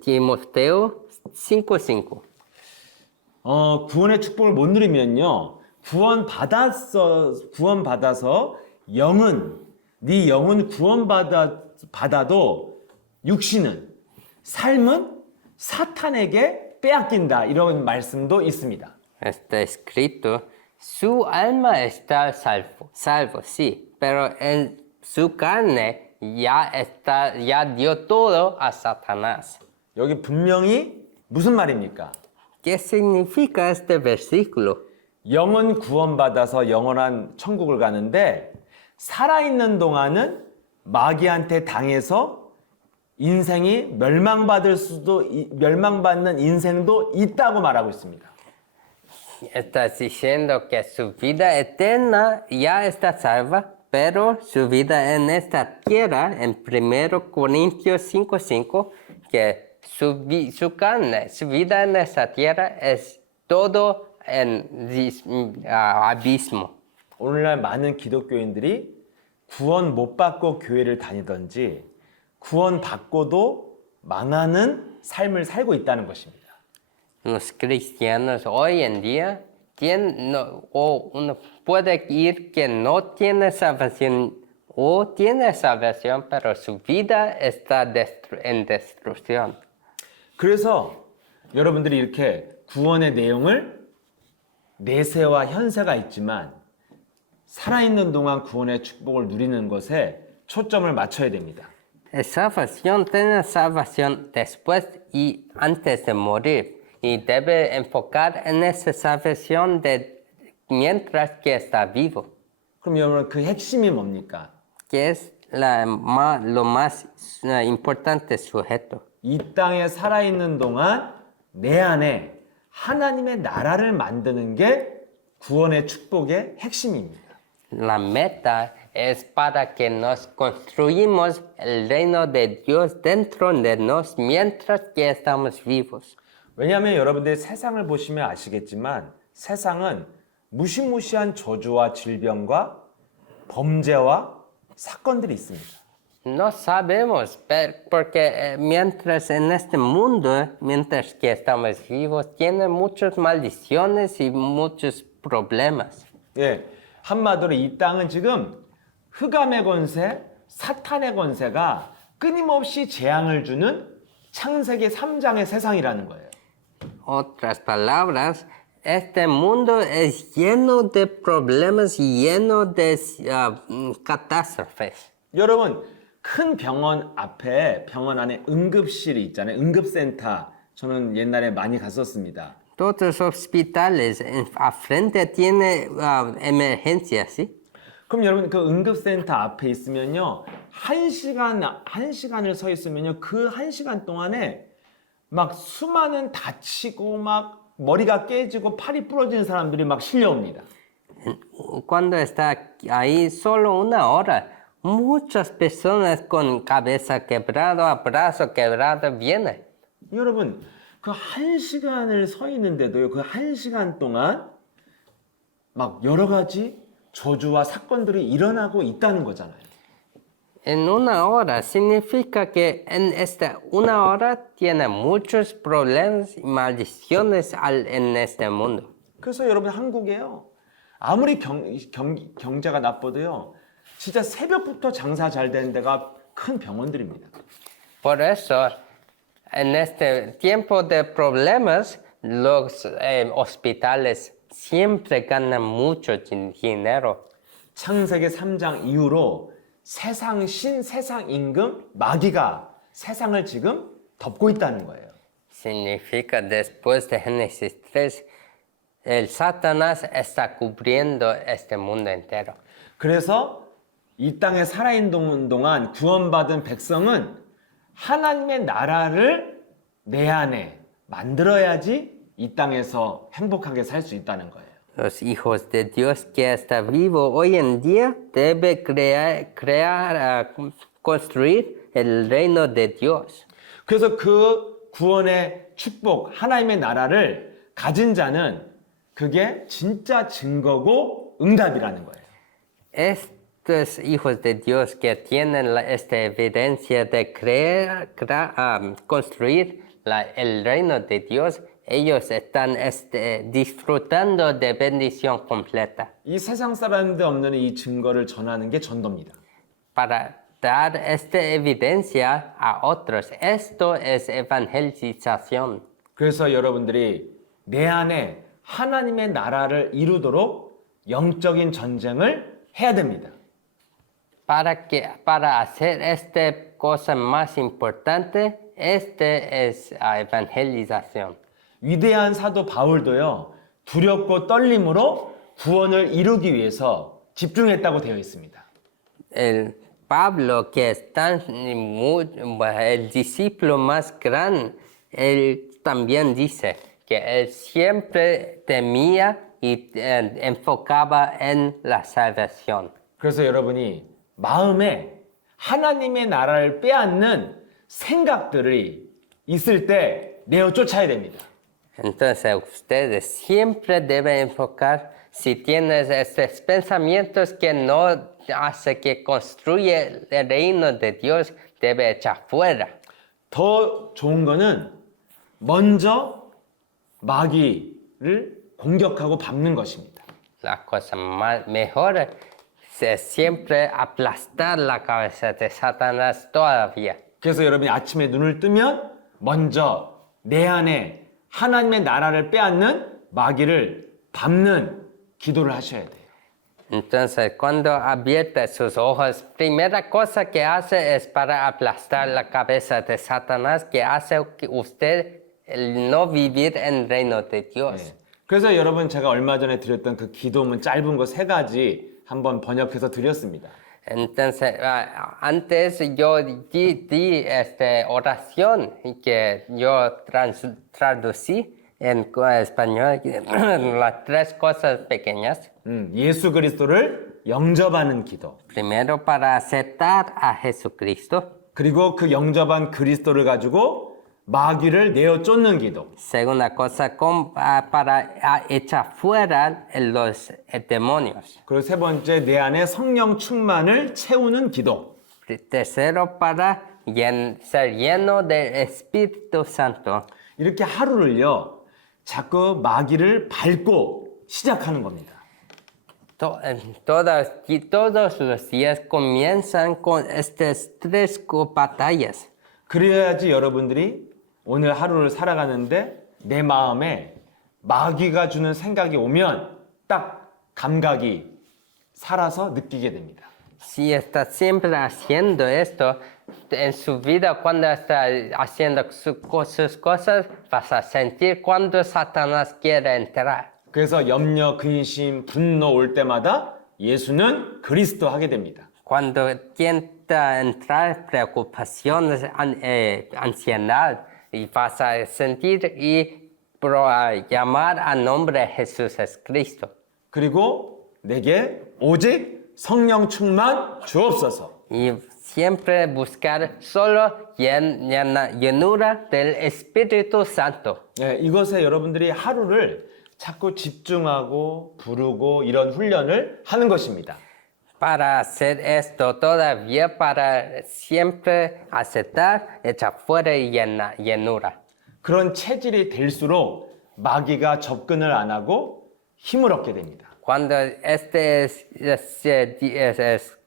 Timoteo 5:5. 구원의 축복을 못 누리면요. 구원받아서 네 영은 구원받아도 육신은 삶은 사탄에게 빼앗긴다. 이런 말씀도 있습니다. Está escrito, su alma está salvo, sí, pero en su carne ya dio todo a Satanás. 여기 분명히 무슨 말입니까? ¿Qué significa este versículo? 영은 구원받아서 영원한 천국을 가는데 살아있는 동안은 마귀한테 당해서 인생이 멸망받는 인생도 있다고 말하고 있습니다. Está diciendo que su vida eterna ya está salva, pero su vida en esta tierra, en 1 Corintios 5:5, que su carne, su vida en esta tierra es todo en abismo. 오늘날 많은 기독교인들이 구원 못 받고 교회를 다니던지 구원 받고도 망하는 삶을 살고 있다는 것입니다. Los cristianos hoy en día uno puede ir que no tiene salvación o tiene salvación, pero su vida está en destrucción. 그래서 여러분들이 이렇게 구원의 내용을 내세와 현세가 있지만 살아있는 동안 구원의 축복을 누리는 것에 초점을 맞춰야 됩니다. Salvación tiene salvación después y antes de morir. Y debe enfocar en esa salvación mientras que está vivo. 그럼 여러분 그 핵심이 뭡니까? Que es lo más importante sujeto. 이 땅에 살아있는 동안 내 안에 하나님의 나라를 만드는 게 구원의 축복의 핵심입니다. La meta es para que nos construimos el reino de Dios dentro de nos mientras que estamos vivos. 왜냐하면 여러분들이 세상을 보시면 아시겠지만 세상은 무시무시한 저주와 질병과 범죄와 사건들이 있습니다. No sabemos, porque mientras en este mundo, mientras que estamos vivos, tiene muchas maldiciones y muchos problemas. 예, 한마디로 이 땅은 지금 흑암의 권세, 사탄의 권세가 끊임없이 재앙을 주는 창세기 3장의 세상이라는 거예요. Otras palabras, este mundo es lleno de problemas y lleno de catástrofes. 여러분 큰 병원 안에 응급실이 있잖아요. 응급센터. 저는 옛날에 많이 갔었습니다. Todos los hospitales a frente tiene emergencias, ¿sí? 그럼 여러분 그 응급센터 앞에 있으면요. 한 시간을 서 있으면요. 그 1시간 동안에 막 수많은 다치고 막 머리가 깨지고 팔이 부러지는 사람들이 막 실려옵니다. Cuando está ahí solo una hora, muchas personas con cabeza quebrada, brazo quebrado vienen. 여러분 그 1시간을 서 있는데도요. 그 1시간 동안 막 여러 가지 저주와 사건들이 일어나고 있다는 거잖아요. En una hora significa que en esta una hora tiene muchos problemas y maldiciones en este mundo. 그래서 여러분 한국에요. 아무리 경제가 나빠도요. 진짜 새벽부터 장사 잘 되는 데가 큰 병원들입니다. Por eso, en este tiempo de problemas, los hospitales siempre ganan mucho dinero. 창세기 3장 이후로 세상 임금 마귀가 세상을 지금 덮고 있다는 거예요. Significa después de Génesis 3, el Satanás está cubriendo este mundo entero. 그래서 이 땅에 살아있는 동안 구원받은 백성은 하나님의 나라를 내 안에 만들어야지 이 땅에서 행복하게 살 수 있다는 거예요. Los hijos de Dios que está vivo hoy en día debe construir el reino de Dios. 그래서 그 구원의 축복, 하나님의 나라를 가진 자는 그게 진짜 증거고 응답이라는 거예요. Estos hijos de Dios que tienen esta evidencia de construir el reino de Dios, ellos están disfrutando de bendición completa. 이 세상 사람들 없는 이 증거를 전하는 게 전도입니다. Para dar esta evidencia a otros, esto es evangelización. 그래서 여러분들이 내 안에 하나님의 나라를 이루도록 영적인 전쟁을 해야 됩니다. Para hacer esta cosa más importante, este es evangelización. 위대한 사도 바울도요, 두렵고 떨림으로 구원을 이루기 위해서 집중했다고 되어 있습니다. El Pablo, que es el discípulo más grande, él también dice que él siempre temía y enfocaba en la salvación. 그래서 여러분이 마음에 하나님의 나라를 빼앗는 생각들이 있을 때 내어 쫓아야 됩니다. Entonces ustedes siempre deben enfocar si tienes estos pensamientos que no hace que construye el reino de Dios, debe echar fuera. 더 좋은 거는 먼저 마귀를 공격하고 밟는 것입니다. La cosa mejor es siempre aplastar la cabeza de Satanás todavía. 그래서 여러분이 아침에 눈을 뜨면 먼저 내 안에 하나님의 나라를 빼앗는 마귀를 밟는 기도를 하셔야 돼요. Entonces, cuando abierte sus ojos, primera cosa que hace es para aplastar la cabeza de Satanás, que hace que usted no vivir en el reino de Dios. 네. 그래서 여러분 제가 얼마 전에 드렸던 그 기도문 짧은 거 3가지 한번 번역해서 드렸습니다. Entonces, antes yo di esta oración que yo traducí en español, las 3 cosas pequeñas. 예수 그리스도를 영접하는 기도. Primero, para aceptar a Jesucristo. 그리고 그 영접한 그리스도를 가지고 마귀를 내어 쫓는 기도. Segunda cosa, para echar fuera los demonios. 그리고 3번째, 내 안에 성령 충만을 채우는 기도. Tercero, para ser lleno del Espíritu Santo. 이렇게 하루를요, 자꾸 마귀를 밟고 시작하는 겁니다. Todos los días comienzan con estas 3 batallas. 그래야지 여러분들이 오늘 하루를 살아가는데 내 마음에 마귀가 주는 생각이 오면 딱 감각이 살아서 느끼게 됩니다. Si está siempre haciendo esto en su vida, cuando está haciendo sus cosas, vas a sentir cuando Satanás quiere entrar. 그래서 염려, 근심, 분노 올 때마다 예수는 그리스도 하게 됩니다. Cuando intenta entrar preocupaciones, ansiedad, y vas a sentir y llamar al nombre de Jesús es Cristo. 그리고 내게 오직 성령 충만 주옵소서. Y siempre buscar solo llenura del Espíritu Santo. 네, 이것에 여러분들이 하루를 자꾸 집중하고 부르고 이런 훈련을 하는 것입니다. Para hacer esto todavía, para siempre aceptar, echar fuera y llenura. 그런 체질이 될수록 마귀가 접근을 안 하고 힘을 얻게 됩니다. Cuando este es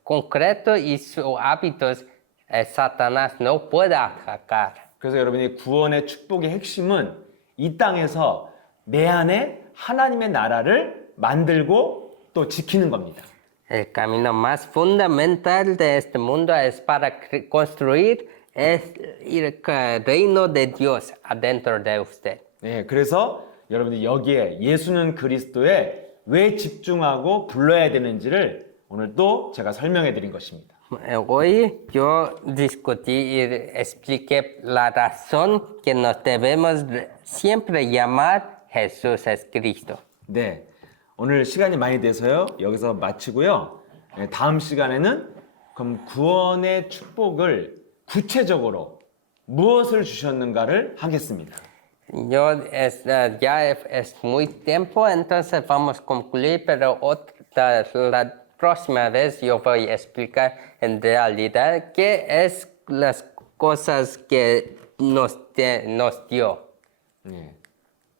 concreto y sus hábitos, Satanás no puede atacar. 그래서 여러분이 구원의 축복의 핵심은 이 땅에서 내 안에 하나님의 나라를 만들고 또 지키는 겁니다. El camino más fundamental de este mundo es para construir el reino de Dios adentro de usted. 네, 그래서 여러분이 여기에 예수는 그리스도에 왜 집중하고 불러야 되는지를 오늘 또 제가 설명해 드린 것입니다. Hoy yo discutí y expliqué la razón que nos debemos siempre llamar Jesús es Cristo. 네, 오늘 시간이 많이 돼서요. 여기서 마치고요. 네, 다음 시간에는 그럼 구원의 축복을 구체적으로 무엇을 주셨는가를 하겠습니다. Ya es muy tiempo, entonces vamos a concluir, pero la próxima vez yo voy a explicar en realidad qué es las cosas que nos dio. 네.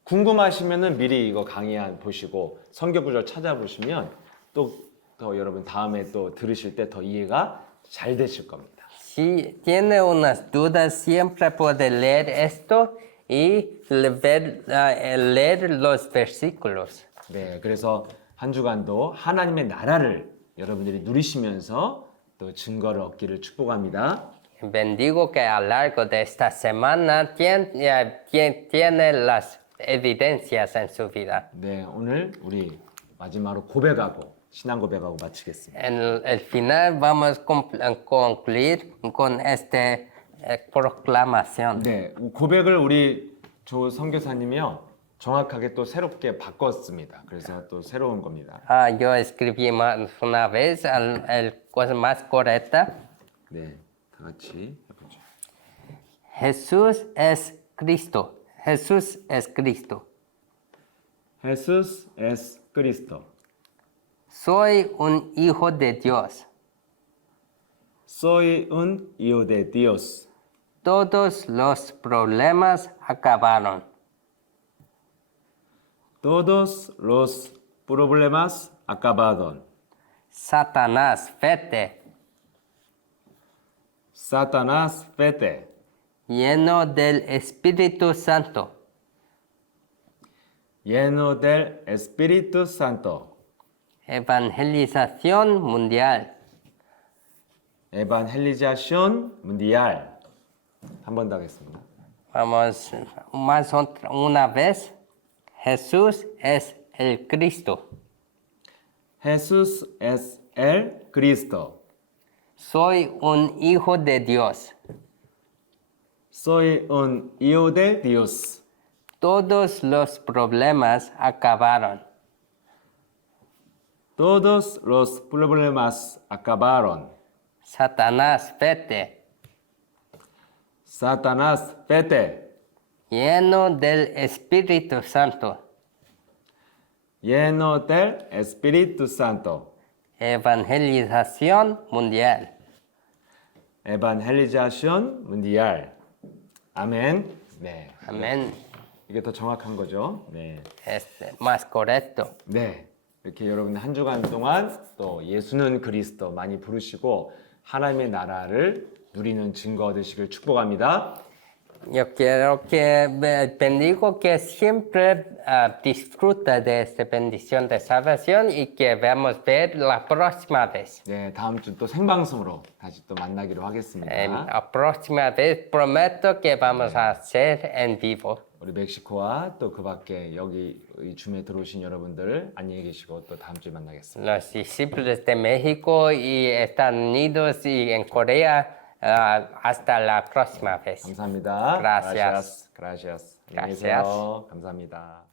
궁금하시면은 미리 이거 강의 보시고 성경 구절 찾아보시면 또 더 여러분 다음에 또 들으실 때 더 이해가 잘 되실 겁니다. Si tiene unas dudas, siempre puede leer esto y leer los versículos. 네, 그래서 한 주간도 하나님의 나라를 여러분들이 누리시면서 또 증거를 얻기를 축복합니다. Bendigo que a lo largo de esta semana tiene las evidencias en su vida. 네, 오늘 우리 마지막으로 고백하고 신앙 고백하고 마치겠습니다. En el final vamos a concluir con esta proclamación. 네, 고백을 우리 조 선교사님이요 정확하게 또 새롭게 바꿨습니다. 그래서 또 새로운 겁니다. Yo escribí más una vez cosa más correcta. 네, 다 같이 해보죠. Jesús es Cristo. Jesús es Cristo. Jesús es Cristo. Soy un hijo de Dios. Soy un hijo de Dios. Todos los problemas acabaron. Todos los problemas acabaron. Satanás, vete. Satanás, vete. Lleno del Espíritu Santo. Lleno del Espíritu Santo. Evangelización mundial. Evangelización mundial. 한 번 더 하겠습니다. Vamos una vez. Jesús es el Cristo. Jesús es el Cristo. Soy un hijo de Dios. Soy un hijo de Dios. Todos los problemas acabaron. Todos los problemas acabaron. Satanás, vete. Satanás, vete. Lleno del Espíritu Santo. Lleno del Espíritu Santo. Evangelización mundial. Evangelización mundial. 아멘. 네. Amén. 이게 더 정확한 거죠. 네. Es más correcto. 네. 이렇게 여러분 한 주간 동안 또 예수는 그리스도 많이 부르시고 하나님의 나라를 누리는 증거 얻으시길 축복합니다. Yo quiero que bendigo que siempre disfruta de esta bendición de salvación y que vamos a ver la próxima vez. 네, 다음 주 또 생방송으로 다시 또 만나기로 하겠습니다. La próxima vez prometo que vamos a hacer en vivo. 우리 멕시코와 또 그 밖에 여기 이 줌에 들어오신 여러분들 안녕히 계시고 또 다음 주에 만나겠습니다. Los discípulos de México y Estados Unidos y en Corea, hasta la próxima vez. 감사합니다. Gracias. Gracias. Gracias. 안녕히 계세요. 감사합니다.